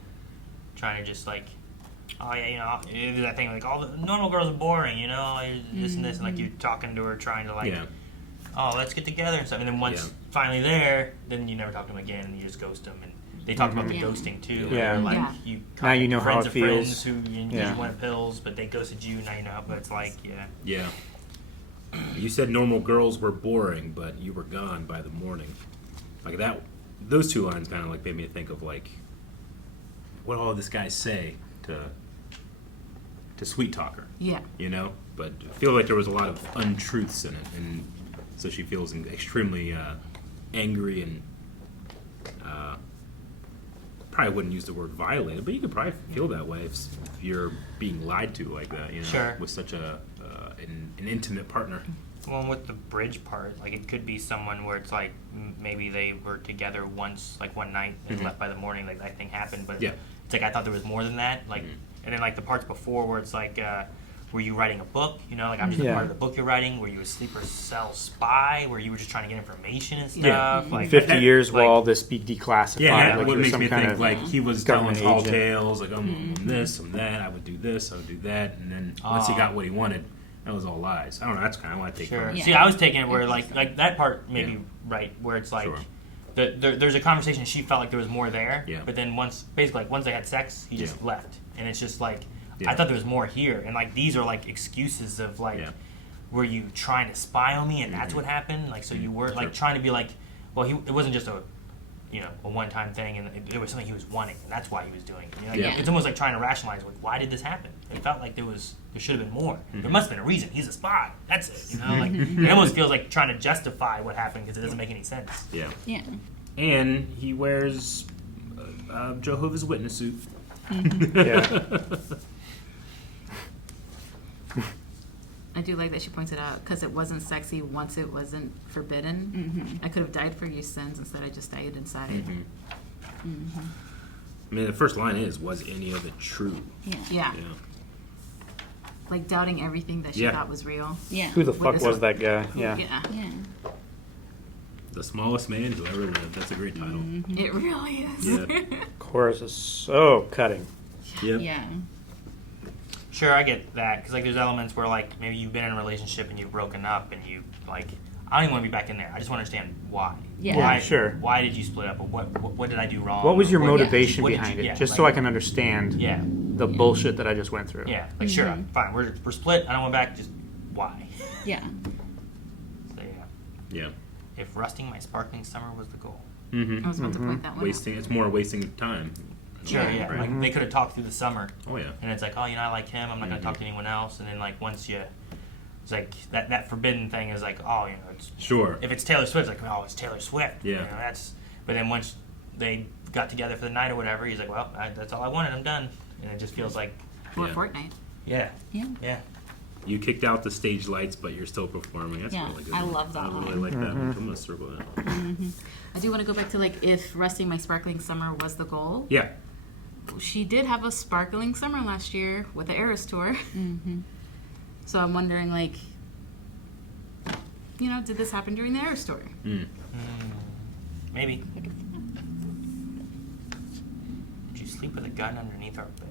trying to just like, oh yeah, you know, there's that thing like all the normal girls are boring, you know, this and this, and like you're talking to her trying to like, oh, let's get together and stuff, and then once finally there, then you never talk to them again, and you just ghost them. And they talk about the ghosting too. Yeah. Where, like Yeah. you Now you know how friends it of feels. friends who you wanted pills, but they ghosted you. Now you know, but it's like Yeah. You said normal girls were boring, but you were gone by the morning. Like that. Those two lines kind of like made me think of like what all this guys say to Sweet Talker. Yeah. You know, but I feel like there was a lot of untruths in it, and so she feels extremely angry and probably wouldn't use the word violated, but you could probably feel that way if you're being lied to like that, you know, Sure. with such an intimate partner. well, and with the bridge part, like it could be someone where it's like maybe they were together once, like one night, and left by the morning, like that thing happened. But it's like I thought there was more than that. Like, and then like the parts before where it's like. Were you writing a book? You know, like I'm just a part of the book you're writing. Were you a sleeper cell spy? Were you were just trying to get information and stuff? Yeah. Like 50 years like, will all this be declassified? Yeah, like what you're makes some me kind think of like he was telling government tall agent. tales, like I'm this, I'm that, I would do this, I would do that, and then once he got what he wanted, that was all lies. I don't know. That's kind of what I take. Sure. From it. Yeah. See, I was taking it where like that part maybe right where it's like Sure. there's a conversation she felt like there was more there. Yeah. But then once basically like once they had sex, he just left, and it's just like Yeah. I thought there was more here, and like these are like excuses of like. Were you trying to spy on me, and that's what happened? Like, so you were like trying to be like, well, it wasn't just a one-time thing, and it was something he was wanting, and that's why he was doing it. You know, like, it's almost like trying to rationalize, like, why did this happen? It felt like there should have been more. There must have been a reason. He's a spy. That's it. You know, like it almost feels like trying to justify what happened because it doesn't make any sense. Yeah. Yeah. And he wears Jehovah's Witness suit. Yeah. I do like that she pointed out because it wasn't sexy once it wasn't forbidden. I could have died for your sins instead. I just died inside. I mean, the first line is, "Was any of it true?" Yeah. Yeah. Yeah. Like doubting everything that she Yeah. thought was real. Yeah. Who the fuck this was one? that guy? Yeah. Yeah. Yeah. The smallest man who ever lived. That's a great title. It really is. Yeah. Chorus is so cutting. Yep. Yeah. Sure, I get that because like there's elements where like maybe you've been in a relationship and you've broken up and you like I don't even want to be back in there. I just want to understand why. Yeah. Why, Sure. Why did you split up? Or what did I do wrong? What was your Or motivation what did behind you- it? yeah, Just like- so I can understand Yeah. the bullshit that I just went through. Yeah. Like sure, fine. We're split. I don't want back. Just why? Yeah. So yeah. Yeah. If rusting my sparkling summer was the goal. I was about to point that one out. Wasting. It's more wasting of time. Sure. Yeah. Right. Like they could have talked through the summer, Oh yeah. and it's like, oh, you know, I like him. I'm not going to talk to anyone else. And then like once you, it's like that forbidden thing is like, oh, you know, it's Sure. if it's Taylor Swift, it's like, oh, it's Taylor Swift. Yeah. You know, that's. But then once they got together for the night or whatever, he's like, well, that's all I wanted. I'm done. And it just feels like, Or Yeah. Fortnight. yeah, Yeah. yeah. You kicked out the stage lights, but you're still performing. That's Yeah, really good. I love that I really line. like that one. I'm gonna circle that. I do want to go back to like if rusting my sparkling summer was the goal. Yeah. She did have a sparkling summer last year with the Eras tour. So I'm wondering, like, you know, did this happen during the Eras tour? Maybe. Did you sleep with a gun underneath our bed?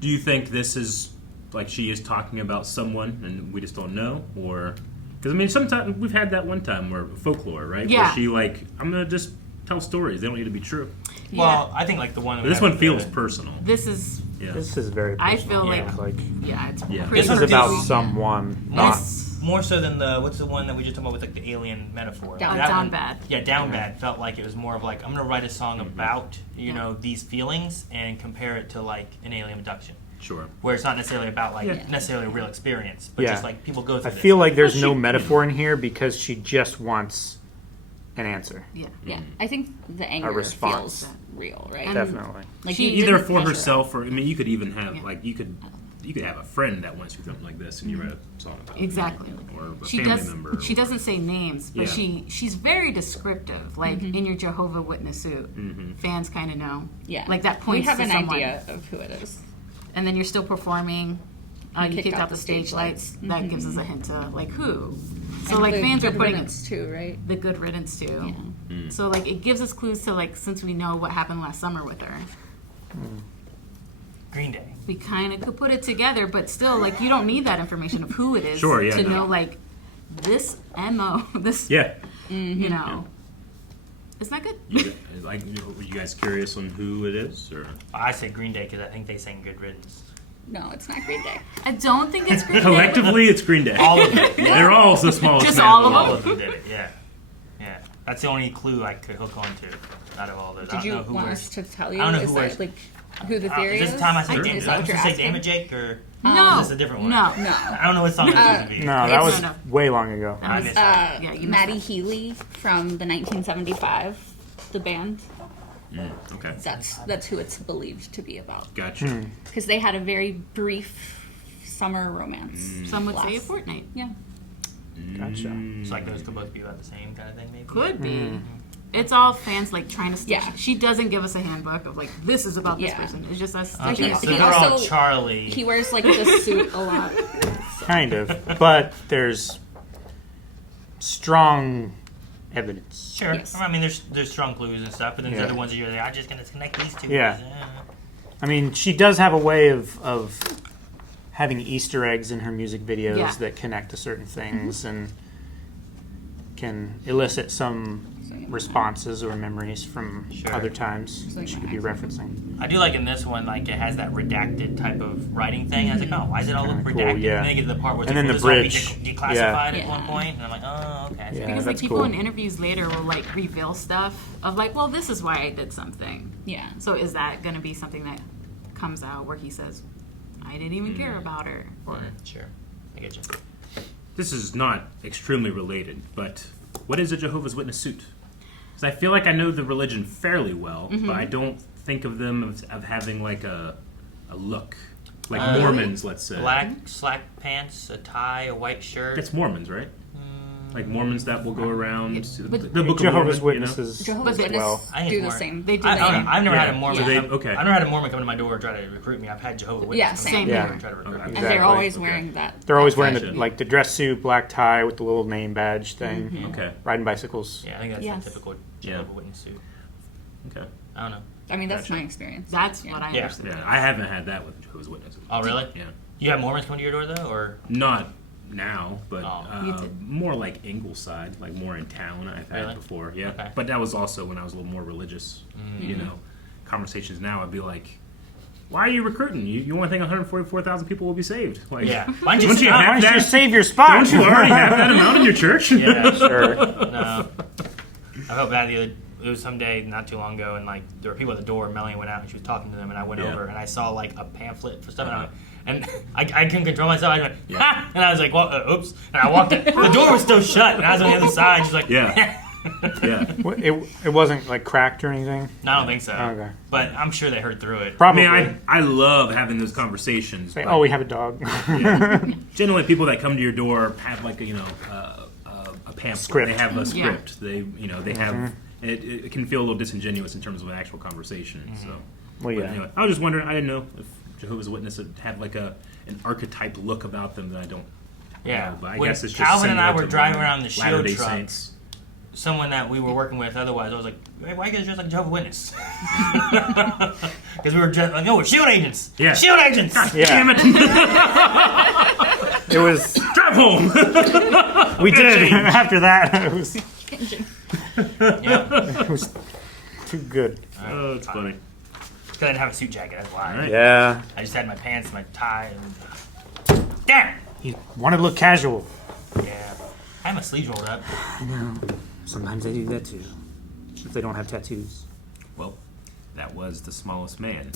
Do you think this is like she is talking about someone and we just don't know, or because I mean sometimes we've had that one time where folklore, right? Yeah. Where she like I'm gonna just tell stories. They don't need to be true. Well, I think like the one. But this one feels personal. This is, Yeah. This is very I personal. feel Yeah. like yeah, it's Yeah. pretty this is This about sweet. someone, not More so than the what's the one that we just talked about with like the alien metaphor. Down- That Down one- Bad. Yeah, down bad felt like it was more of like I'm gonna write a song about you know these feelings and compare it to like an alien abduction, Sure. where it's not necessarily about like Yeah. necessarily a real experience, but Yeah. just like people go through. I this. feel like there's no metaphor in here because she just wants an answer. Yeah. Yeah. I think the anger response. feels real, right? And- Definitely. Like She you Either didn't for measure herself or I mean you could even have Yeah. like you could have a friend that wants to do something like this and you write a song about Exactly. it. Or a She family does. member. She doesn't say names, but Yeah. she's very descriptive. Like in your Jehovah Witness suit, fans kind of know. Yeah. Like that We points have to an someone. idea of who it is. And then you're still performing. you kicked out the stage lights. That gives us a hint to like who. So And like the fans are Good putting Riddance too, right? the good riddance too. Yeah. So like it gives us clues to like since we know what happened last summer with her. Green Day. We kind of could put it together, but still, like, you don't need that information of who it is Sure, yeah, to no. know, like, this MO, this, Yeah. you know. Isn't that good? Were you guys curious on who it is? Or? I say Green Day because I think they sang Good Riddance. No, it's not Green Day. I don't think it's Green Day. Collectively, it's Green Day. All of them. They're all the smallest. Just band all in the of All world. of them did it, yeah. Yeah. That's the only clue I could hook onto out of all those. I Did don't you know who want wears. us to tell you? I don't know Is who that wears- like who the theory Is is? this the time I say Sure. Damn Is It? that I'm what you're supposed to say asking? Damn It, Jake, or No. is this a different one? No. I don't know what song that's supposed to be. No, that was No. way long ago. I missed Yeah, that. you missed Maddie that. Healy from the 1975, the band. Okay. That's who it's believed to be about. Gotcha. Because they had a very brief summer romance. Some would say a Last- fortnight. Yeah. Gotcha. It's like those could both be about the same kind of thing, maybe. Could be. It's all fans, like, trying to stick. Yeah. She doesn't give us a handbook of, like, this is about this Yeah. person. It's just us Okay, sticking he- so it he they're together. all also- Charlie. He wears like the suit a lot. Kind of, but there's strong evidence. Sure. Yes. I mean, there's strong clues and stuff, but then there's Yeah. other ones that you're like, I'm just gonna connect these two. Yeah. I mean, she does have a way of having Easter eggs in her music videos Yeah. that connect to certain things and can elicit some responses or memories from Sure. other times like she my could be accent. referencing. I do like in this one, like it has that redacted type of writing thing. I was like, oh, why does it all look Kinda redacted? cool, yeah. And then you get to the part where it's And like, then will the this all bridge. be declassified Yeah. at one point? And I'm like, oh, okay. Yeah. Because like that's people cool. in interviews later will like reveal stuff of like, well, this is why I did something. Yeah. So is that going to be something that comes out where he says, I didn't even care about her? Or Sure. I get you. This is not extremely related, but what is a Jehovah's Witness suit? Because I feel like I know the religion fairly well, but I don't think of them of having like a look. Like Mormons, let's say. Black slack pants, a tie, a white shirt. That's Mormons, right? Like Mormons that will go around But the Book Jehovah's of Mormon, Witnesses Jehovah's as Witness well. I think do it's the more- same. they do I the don't know. same. I've never had a Yeah. Mormon. Yeah. Okay. I've never had a Mormon come to my door and try to recruit me. I've had Jehovah's Witnesses Yeah, come to same my door here. and try to recruit me. And Exactly. they're always Okay. wearing that. They're always wearing Gotcha. the dress suit, black tie with the little name badge thing, Okay. riding bicycles. Yeah, I think that's Yes. the typical Yeah. Jehovah's Witness suit. Okay. I don't know. I mean, that's Gotcha. my experience. That's Yeah. what I Yeah. understood. Yeah, I haven't had that with Jehovah's Witnesses. Oh, really? Yeah. You have Mormons coming to your door though, or Not now, but Oh. You did. more like Ingleside, like more in town. I've had Really? before, yeah. Okay. But that was also when I was a little more religious. You know, conversations now, I'd be like, "Why are you recruiting? You only think 144,000 people will be saved? Like, yeah? Why don't you don't you stop? have Why don't you that? save your spot? Don't you already have that amount in your church?" Yeah, Sure. no. I felt bad the other. It was some day not too long ago, and like there were people at the door. Melanie went out and she was talking to them, and I went Yeah. over and I saw like a pamphlet for stuff, Uh-huh. and I couldn't control myself. I went, Yeah. ha! And I was like, well, oops. And I walked in. The door was still shut, and I was on the other side. She's like, Yeah. Yeah. What, it wasn't like cracked or anything. No, I don't think so. Okay. But I'm sure they heard through it. I Probably. mean, I love having those conversations. Say, but oh, we have a dog. generally, people that come to your door have like a pamphlet. Script. They have a Yeah. script. They they have. It can feel a little disingenuous in terms of an actual conversation. So, Well, But yeah. anyway, I was just wondering. I didn't know if Jehovah's Witnesses had like an archetype look about them that I don't. Yeah. know, but I When guess it's just Calvin and I similar were to driving Mormon around the shield Latter-day truck. Saints. Someone that we were working with, otherwise, I was like, hey, why are you guys dressed like Jehovah's Witness? Because we were just like, no, we're shield agents. Yeah. Shield agents. Yeah. Damn it! It was. Drive home. We did. After that, it was Yeah. too good. Oh, it's funny. Because I didn't have a suit jacket, that's why. All right. Yeah. I just had my pants, my tie, and damn. You wanted to look casual. Yeah. I have my sleeves rolled up. I know. Sometimes they do that too. If they don't have tattoos. Well, that was the smallest man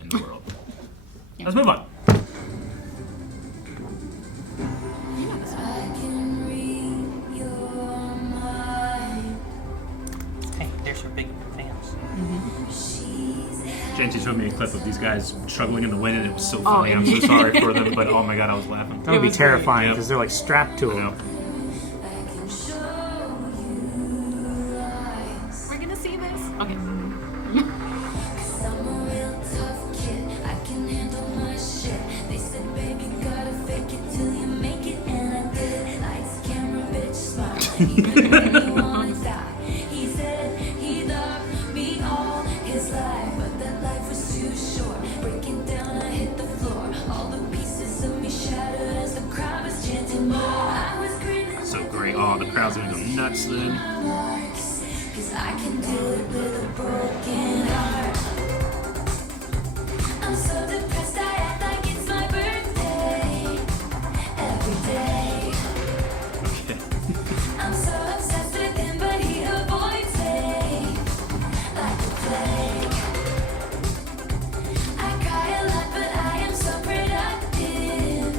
in the world. Let's move on. I can read your mind. Hey, there's your big fans. Jancy showed me a clip of these guys struggling in the wind, and it was so Oh, funny. I'm so and- sorry for them, but oh my god, I was laughing. That would be was great. terrifying Yep. because they're like strapped to I them. know. I can show you lies. We're gonna see this. Okay. Cause I'm a real tough kid. I can handle my shit. He didn't want to die. He said he loved me all his life, but that life was too short. Breaking down, I hit the floor. All the pieces of me shattered as the crowd was chanting more. I was grinning So great. Oh, the crowd's gonna go nuts then. marks, 'cause I can do it with a broken heart. I'm so depressed, I act like it's my birthday every day. I'm so obsessed with him, but he avoids me like the plague. I cry a lot, but I am so productive.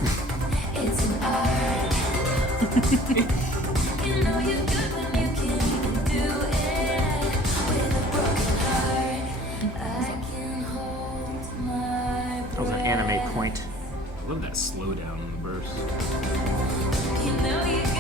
It's an art. You know you're good when you can even do it with a broken heart. I can hold my breath. That was an anime point. I love that slowdown in the verse. You know you're good.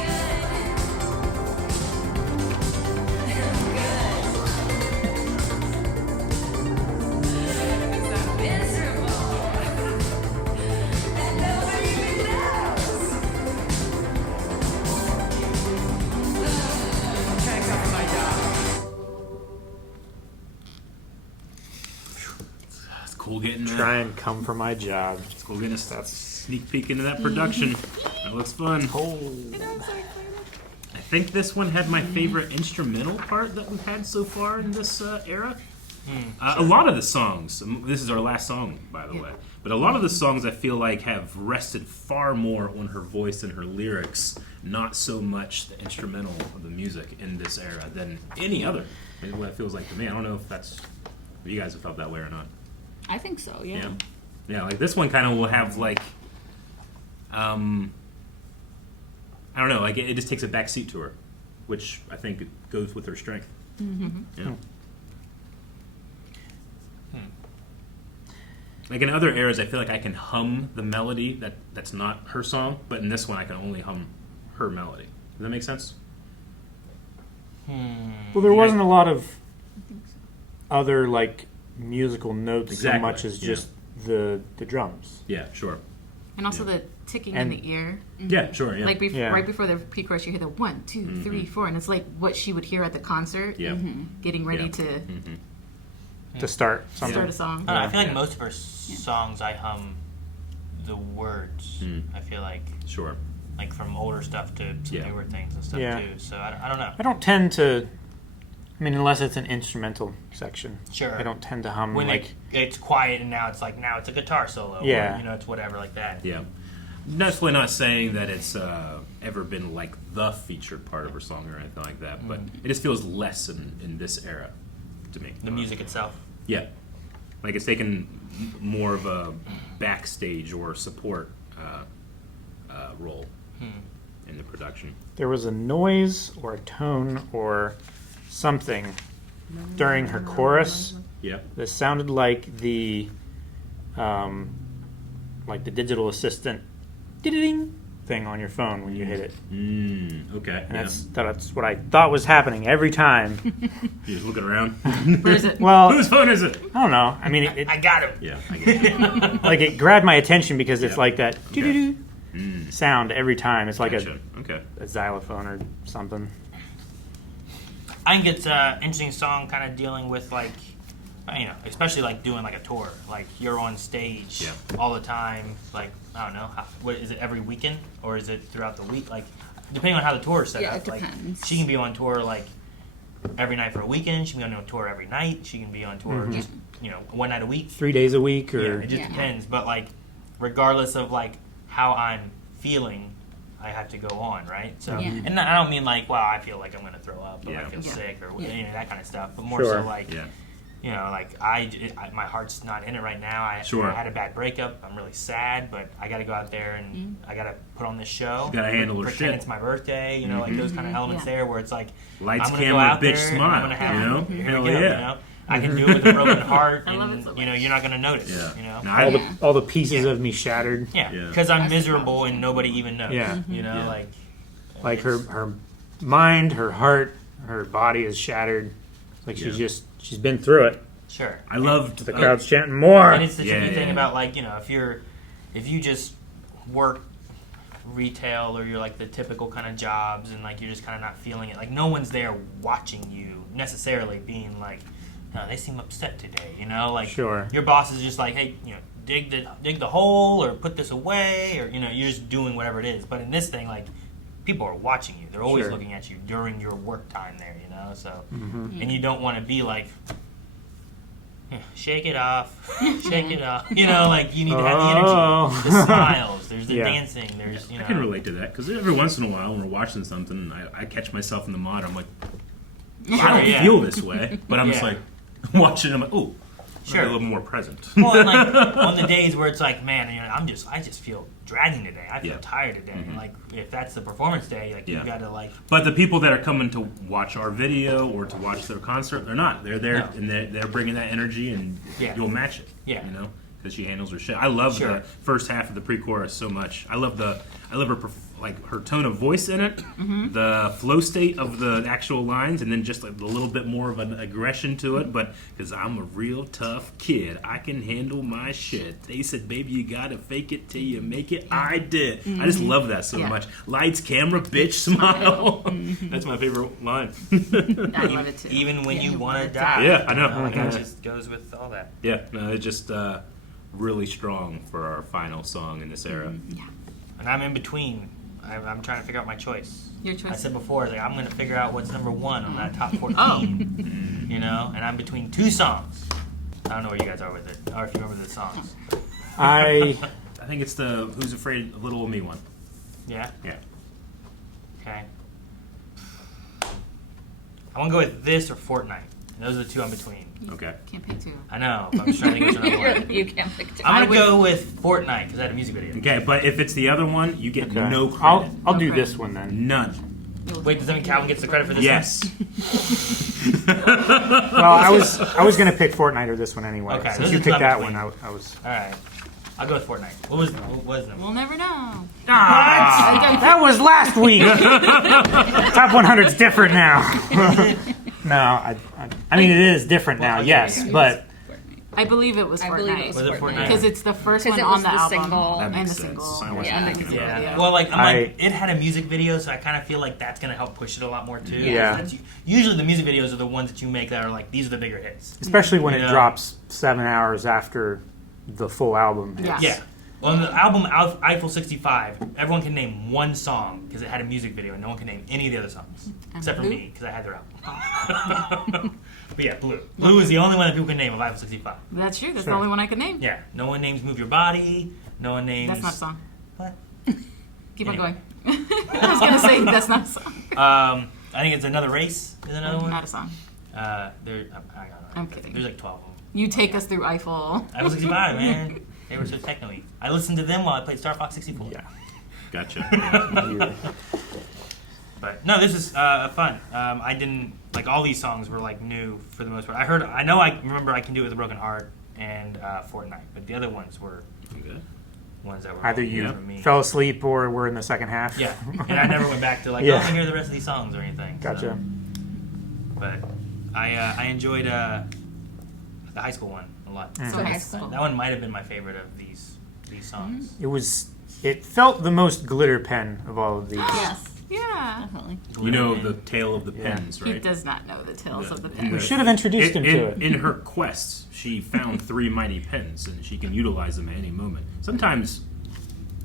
It's cool getting Try and come for my job. It's cool getting a sneak peek into that production. That looks fun. I think this one had my favorite instrumental part that we've had so far in this era. A lot of the songs, this is our last song, by the way, but a lot of the songs I feel like have rested far more on her voice and her lyrics, not so much the instrumental of the music in this era than any other. I mean, what it feels like to me. I don't know if you guys have felt that way or not. I think so. Yeah. Yeah, like this one kind of will have like, I don't know, like it just takes a backseat to her, which I think goes with her strength. Yeah. Like in other eras, I feel like I can hum the melody that's not her song, but in this one, I can only hum her melody. Does that make sense? Well, there wasn't a lot of other like musical notes Exactly, so much as yeah. just the drums. Yeah, sure. And also the ticking And- in the ear. Yeah, sure. Yeah. Like Yeah. right before the pre-chorus, you hear the 1, 2, 3, 4, and it's like what she would hear at the concert, yeah. getting ready Yeah. to To start something. start a song. I don't know, I feel like Yeah. most of her songs I hum the words. I feel Sure. like from older stuff to some Yeah. newer things and stuff Yeah. too. So I don't know. I don't tend to. I mean, unless it's an instrumental section. Sure. I don't tend to hum When like. it's quiet and now it's a guitar solo. Yeah. Or, it's whatever like that. Yeah. Definitely not saying that it's ever been like the featured part of her song or anything like that, but it just feels less in this era to me. The music itself. Yeah. Like it's taken more of a backstage or support role in the production. There was a noise or a tone or something during her chorus Yeah. that sounded like the digital assistant ding thing on your phone when you hit it. Okay. And Yeah. that's what I thought was happening every time. You just looking around. Where is it? Well, Whose phone is it? I don't know. I mean, it I got him. Yeah. I get it. like it grabbed my attention because it's Yep. like that doo-doo-doo sound every time. It's like Gotcha. Okay. a xylophone or something. I think it's an interesting song, kind of dealing with especially like doing like a tour. Like you're on stage Yeah. all the time. Like I don't know, what is it every weekend or is it throughout the week? Like depending on how the tour is set Yeah, up. it depends. Like she can be on tour like every night for a weekend. She can be on tour every night. She can be on tour just one night a week. 3 days a week Yeah, or it just Yeah. depends. But like regardless of like how I'm feeling, I have to go on, right? So, Yeah. and I don't mean like, wow, I feel like I'm gonna throw up, or Yeah. I feel Yeah. sick, or Yeah. that kind of stuff. But more Sure. so like, Yeah. like my heart's not in it right now. I Sure. had a bad breakup. I'm really sad, but I got to go out there and I got to put on this show. Gotta handle her Pretend shit. it's my birthday. Like those kind of elements Yeah. there, where it's like Lights, I'm gonna camera, go out bitch, there and smile. I'm gonna have, You know? here Hell we go, yeah. I can do it with a broken heart, I and love it so much. you're not gonna notice. Yeah. You know. No, all the pieces of me shattered. Yeah, Yeah. because I'm That's the miserable problem. and nobody even knows. Yeah. You know, Yeah. Like her mind, her heart, her body is shattered. Like Yeah. she's been through it. Sure. I loved The crowd's chanting more. And it's the tricky Yeah, thing yeah. about like if you just work retail or you're like the typical kind of jobs and like you're just kind of not feeling it. Like no one's there watching you necessarily being like, no, they seem upset today, you know? Like Sure. your boss is just like, hey, you know, dig the hole or put this away or, you know, you're just doing whatever it is. But in this thing, like people are watching you. They're always Sure. looking at you during your work time there, you know? So, Mm-hmm. and you don't want to be like, shake it off, shake it off. You know, like you need to have the energy, the smiles, there's the Yeah. dancing, there's, you know. I can relate to that because every once in a while when we're watching something, I catch myself in the mod. I'm like, I don't yeah. feel this way, but I'm just Yeah. like watching. I'm like, ooh, Sure. a little more present. Well, and like on the days where it's like, man, you know, I just feel dragging today. I feel Yeah. tired today. And like, if that's the performance day, like Yeah. you got to like, But the people that are coming to watch our video or to watch their concert, they're not. They're there No. and they're bringing that energy, and Yeah. you'll match it. Yeah. You know, because she handles her shit. I love Sure. the first half of the pre-chorus so much. I love her like her tone of voice in it, the flow state of the actual lines, and then just like a little bit more of an aggression to it. But because I'm a real tough kid, I can handle my shit. They said, "Baby, you gotta fake it till you make it." I did. I just love that so Yeah. much. Lights, camera, bitch, smile. That's my favorite line. I love it too. even when you want to die. die. Yeah, I know. You know, like, it just goes with all that. Yeah, no, it's just really strong for our final song in this era. And I'm in between. I'm trying to figure out my choice. Your choice. I said before, like, I'm going to figure out what's number one on that top 14. Oh. You know, and I'm between two songs. I don't know where you guys are with it, or if you remember the songs. I I think it's the Who's Afraid of Little Old Me one. Yeah. Yeah. Okay. I want to go with this or Fortnite. Those are the two I'm between. Okay. Can't pick two. I know, but I'm just trying to think which one I want. You can't pick two. I'm gonna go with Fortnite because I had a music video. Okay, but if it's the other one, you get okay. no credit. I'll do credit. this one then. None. Wait, does that mean Calvin gets the credit for this? Yes. Well, I was gonna pick Fortnite or this one anyway. Okay, Since those you are the picked that between. one, I was. One? All right, I'll go with Fortnite. What was the We'll never know. That was last week. Top 100's different now. No, I mean it is different now. okay, Yes, yeah. but I believe it was I believe it Fortnite. was Was it Fortnite. Fortnite? Because it's the first 'Cause one it on was the the album single. That and makes the sense. single. I was Yeah. thinking about Yeah. that. Well, like I'm I- like it had a music video, so I kind of feel like that's gonna help push it a lot more too. Yeah. That's, usually the music videos are the ones that you make that are like these are the bigger hits. especially when it Yeah. drops 7 hours after the full album hits. Yeah. Yeah. On the album Eiffel 65, everyone can name one song because it had a music video, and no one can name any of the other songs except for Blue? me because I had their album. But yeah, Blue. Blue is the only one that people can name of Eiffel 65. That's true. That's Sure. the only one I could name. Yeah. No one names Move Your Body. No one names. That's not a song. What? Keep Anyway. on going. I was gonna say that's not a song. I think it's Another Race. Is another one. Not a song. I don't know. I'm kidding. There's like 12 of them. You take us through Eiffel. Eiffel 65, man. They were so techno-y. I listened to them while I played Star Fox 64. Yeah. Gotcha. But no, this is fun. I didn't like all these songs were like new for the most part. I know I remember I Can Do It With a Broken Heart and Fortnite, but the other ones were Okay. ones that were Either all new you for me. fell asleep or we're in the second half. Yeah, and I never went back to like Yeah. oh, I hear the rest of these songs or anything. so. Gotcha. But I enjoyed the high school one a lot. So high high school. school. That one might have been my favorite of these songs. It felt the most glitter pen of all of these. Yes, Yeah. definitely. You know the tale of the Yeah. pens, He right? does not know the tales of the We We pen. should have introduced him to it. In her quests, she found 3 mighty pens, and she can utilize them at any moment. Sometimes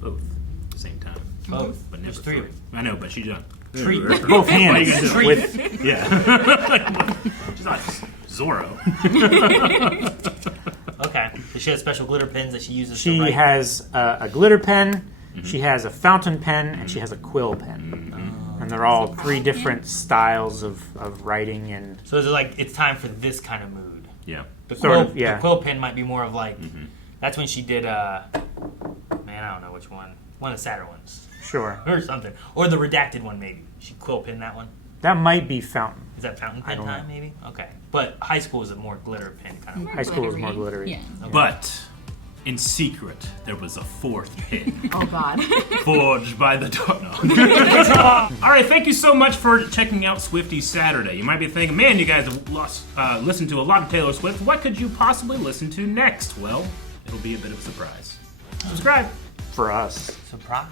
both at the same time, Both. but never There's 3 of 3. them. I know, but she done. Treat. Both What are you hands. gonna do? With, Yeah. She's not Zorro. Okay. Does she have special glitter pens that she uses to she write? has a glitter pen, she has a fountain pen, and she has a quill pen. And they're all 3 different styles of writing and So is it like it's time for this kind of mood? Yeah. The Sort quill, of, yeah. the quill pen might be more of like that's when she did man, I don't know which one. One of the sadder ones. sure. Or something. Or the redacted one maybe. She quill pen that one. That might be fountain. Is that fountain I pen don't time know. maybe? Okay. But high school is a more glitter pen kind of High school was more Glittery. glittery. Yeah. But in secret, there was a 4th pen Oh God. forged by the door. No. All right, thank you so much for checking out Swiftie Saturday. You might be thinking, man, you guys have listened to a lot of Taylor Swift. What could you possibly listen to next? Well, it'll be a bit of a surprise. Subscribe. For us. surprise.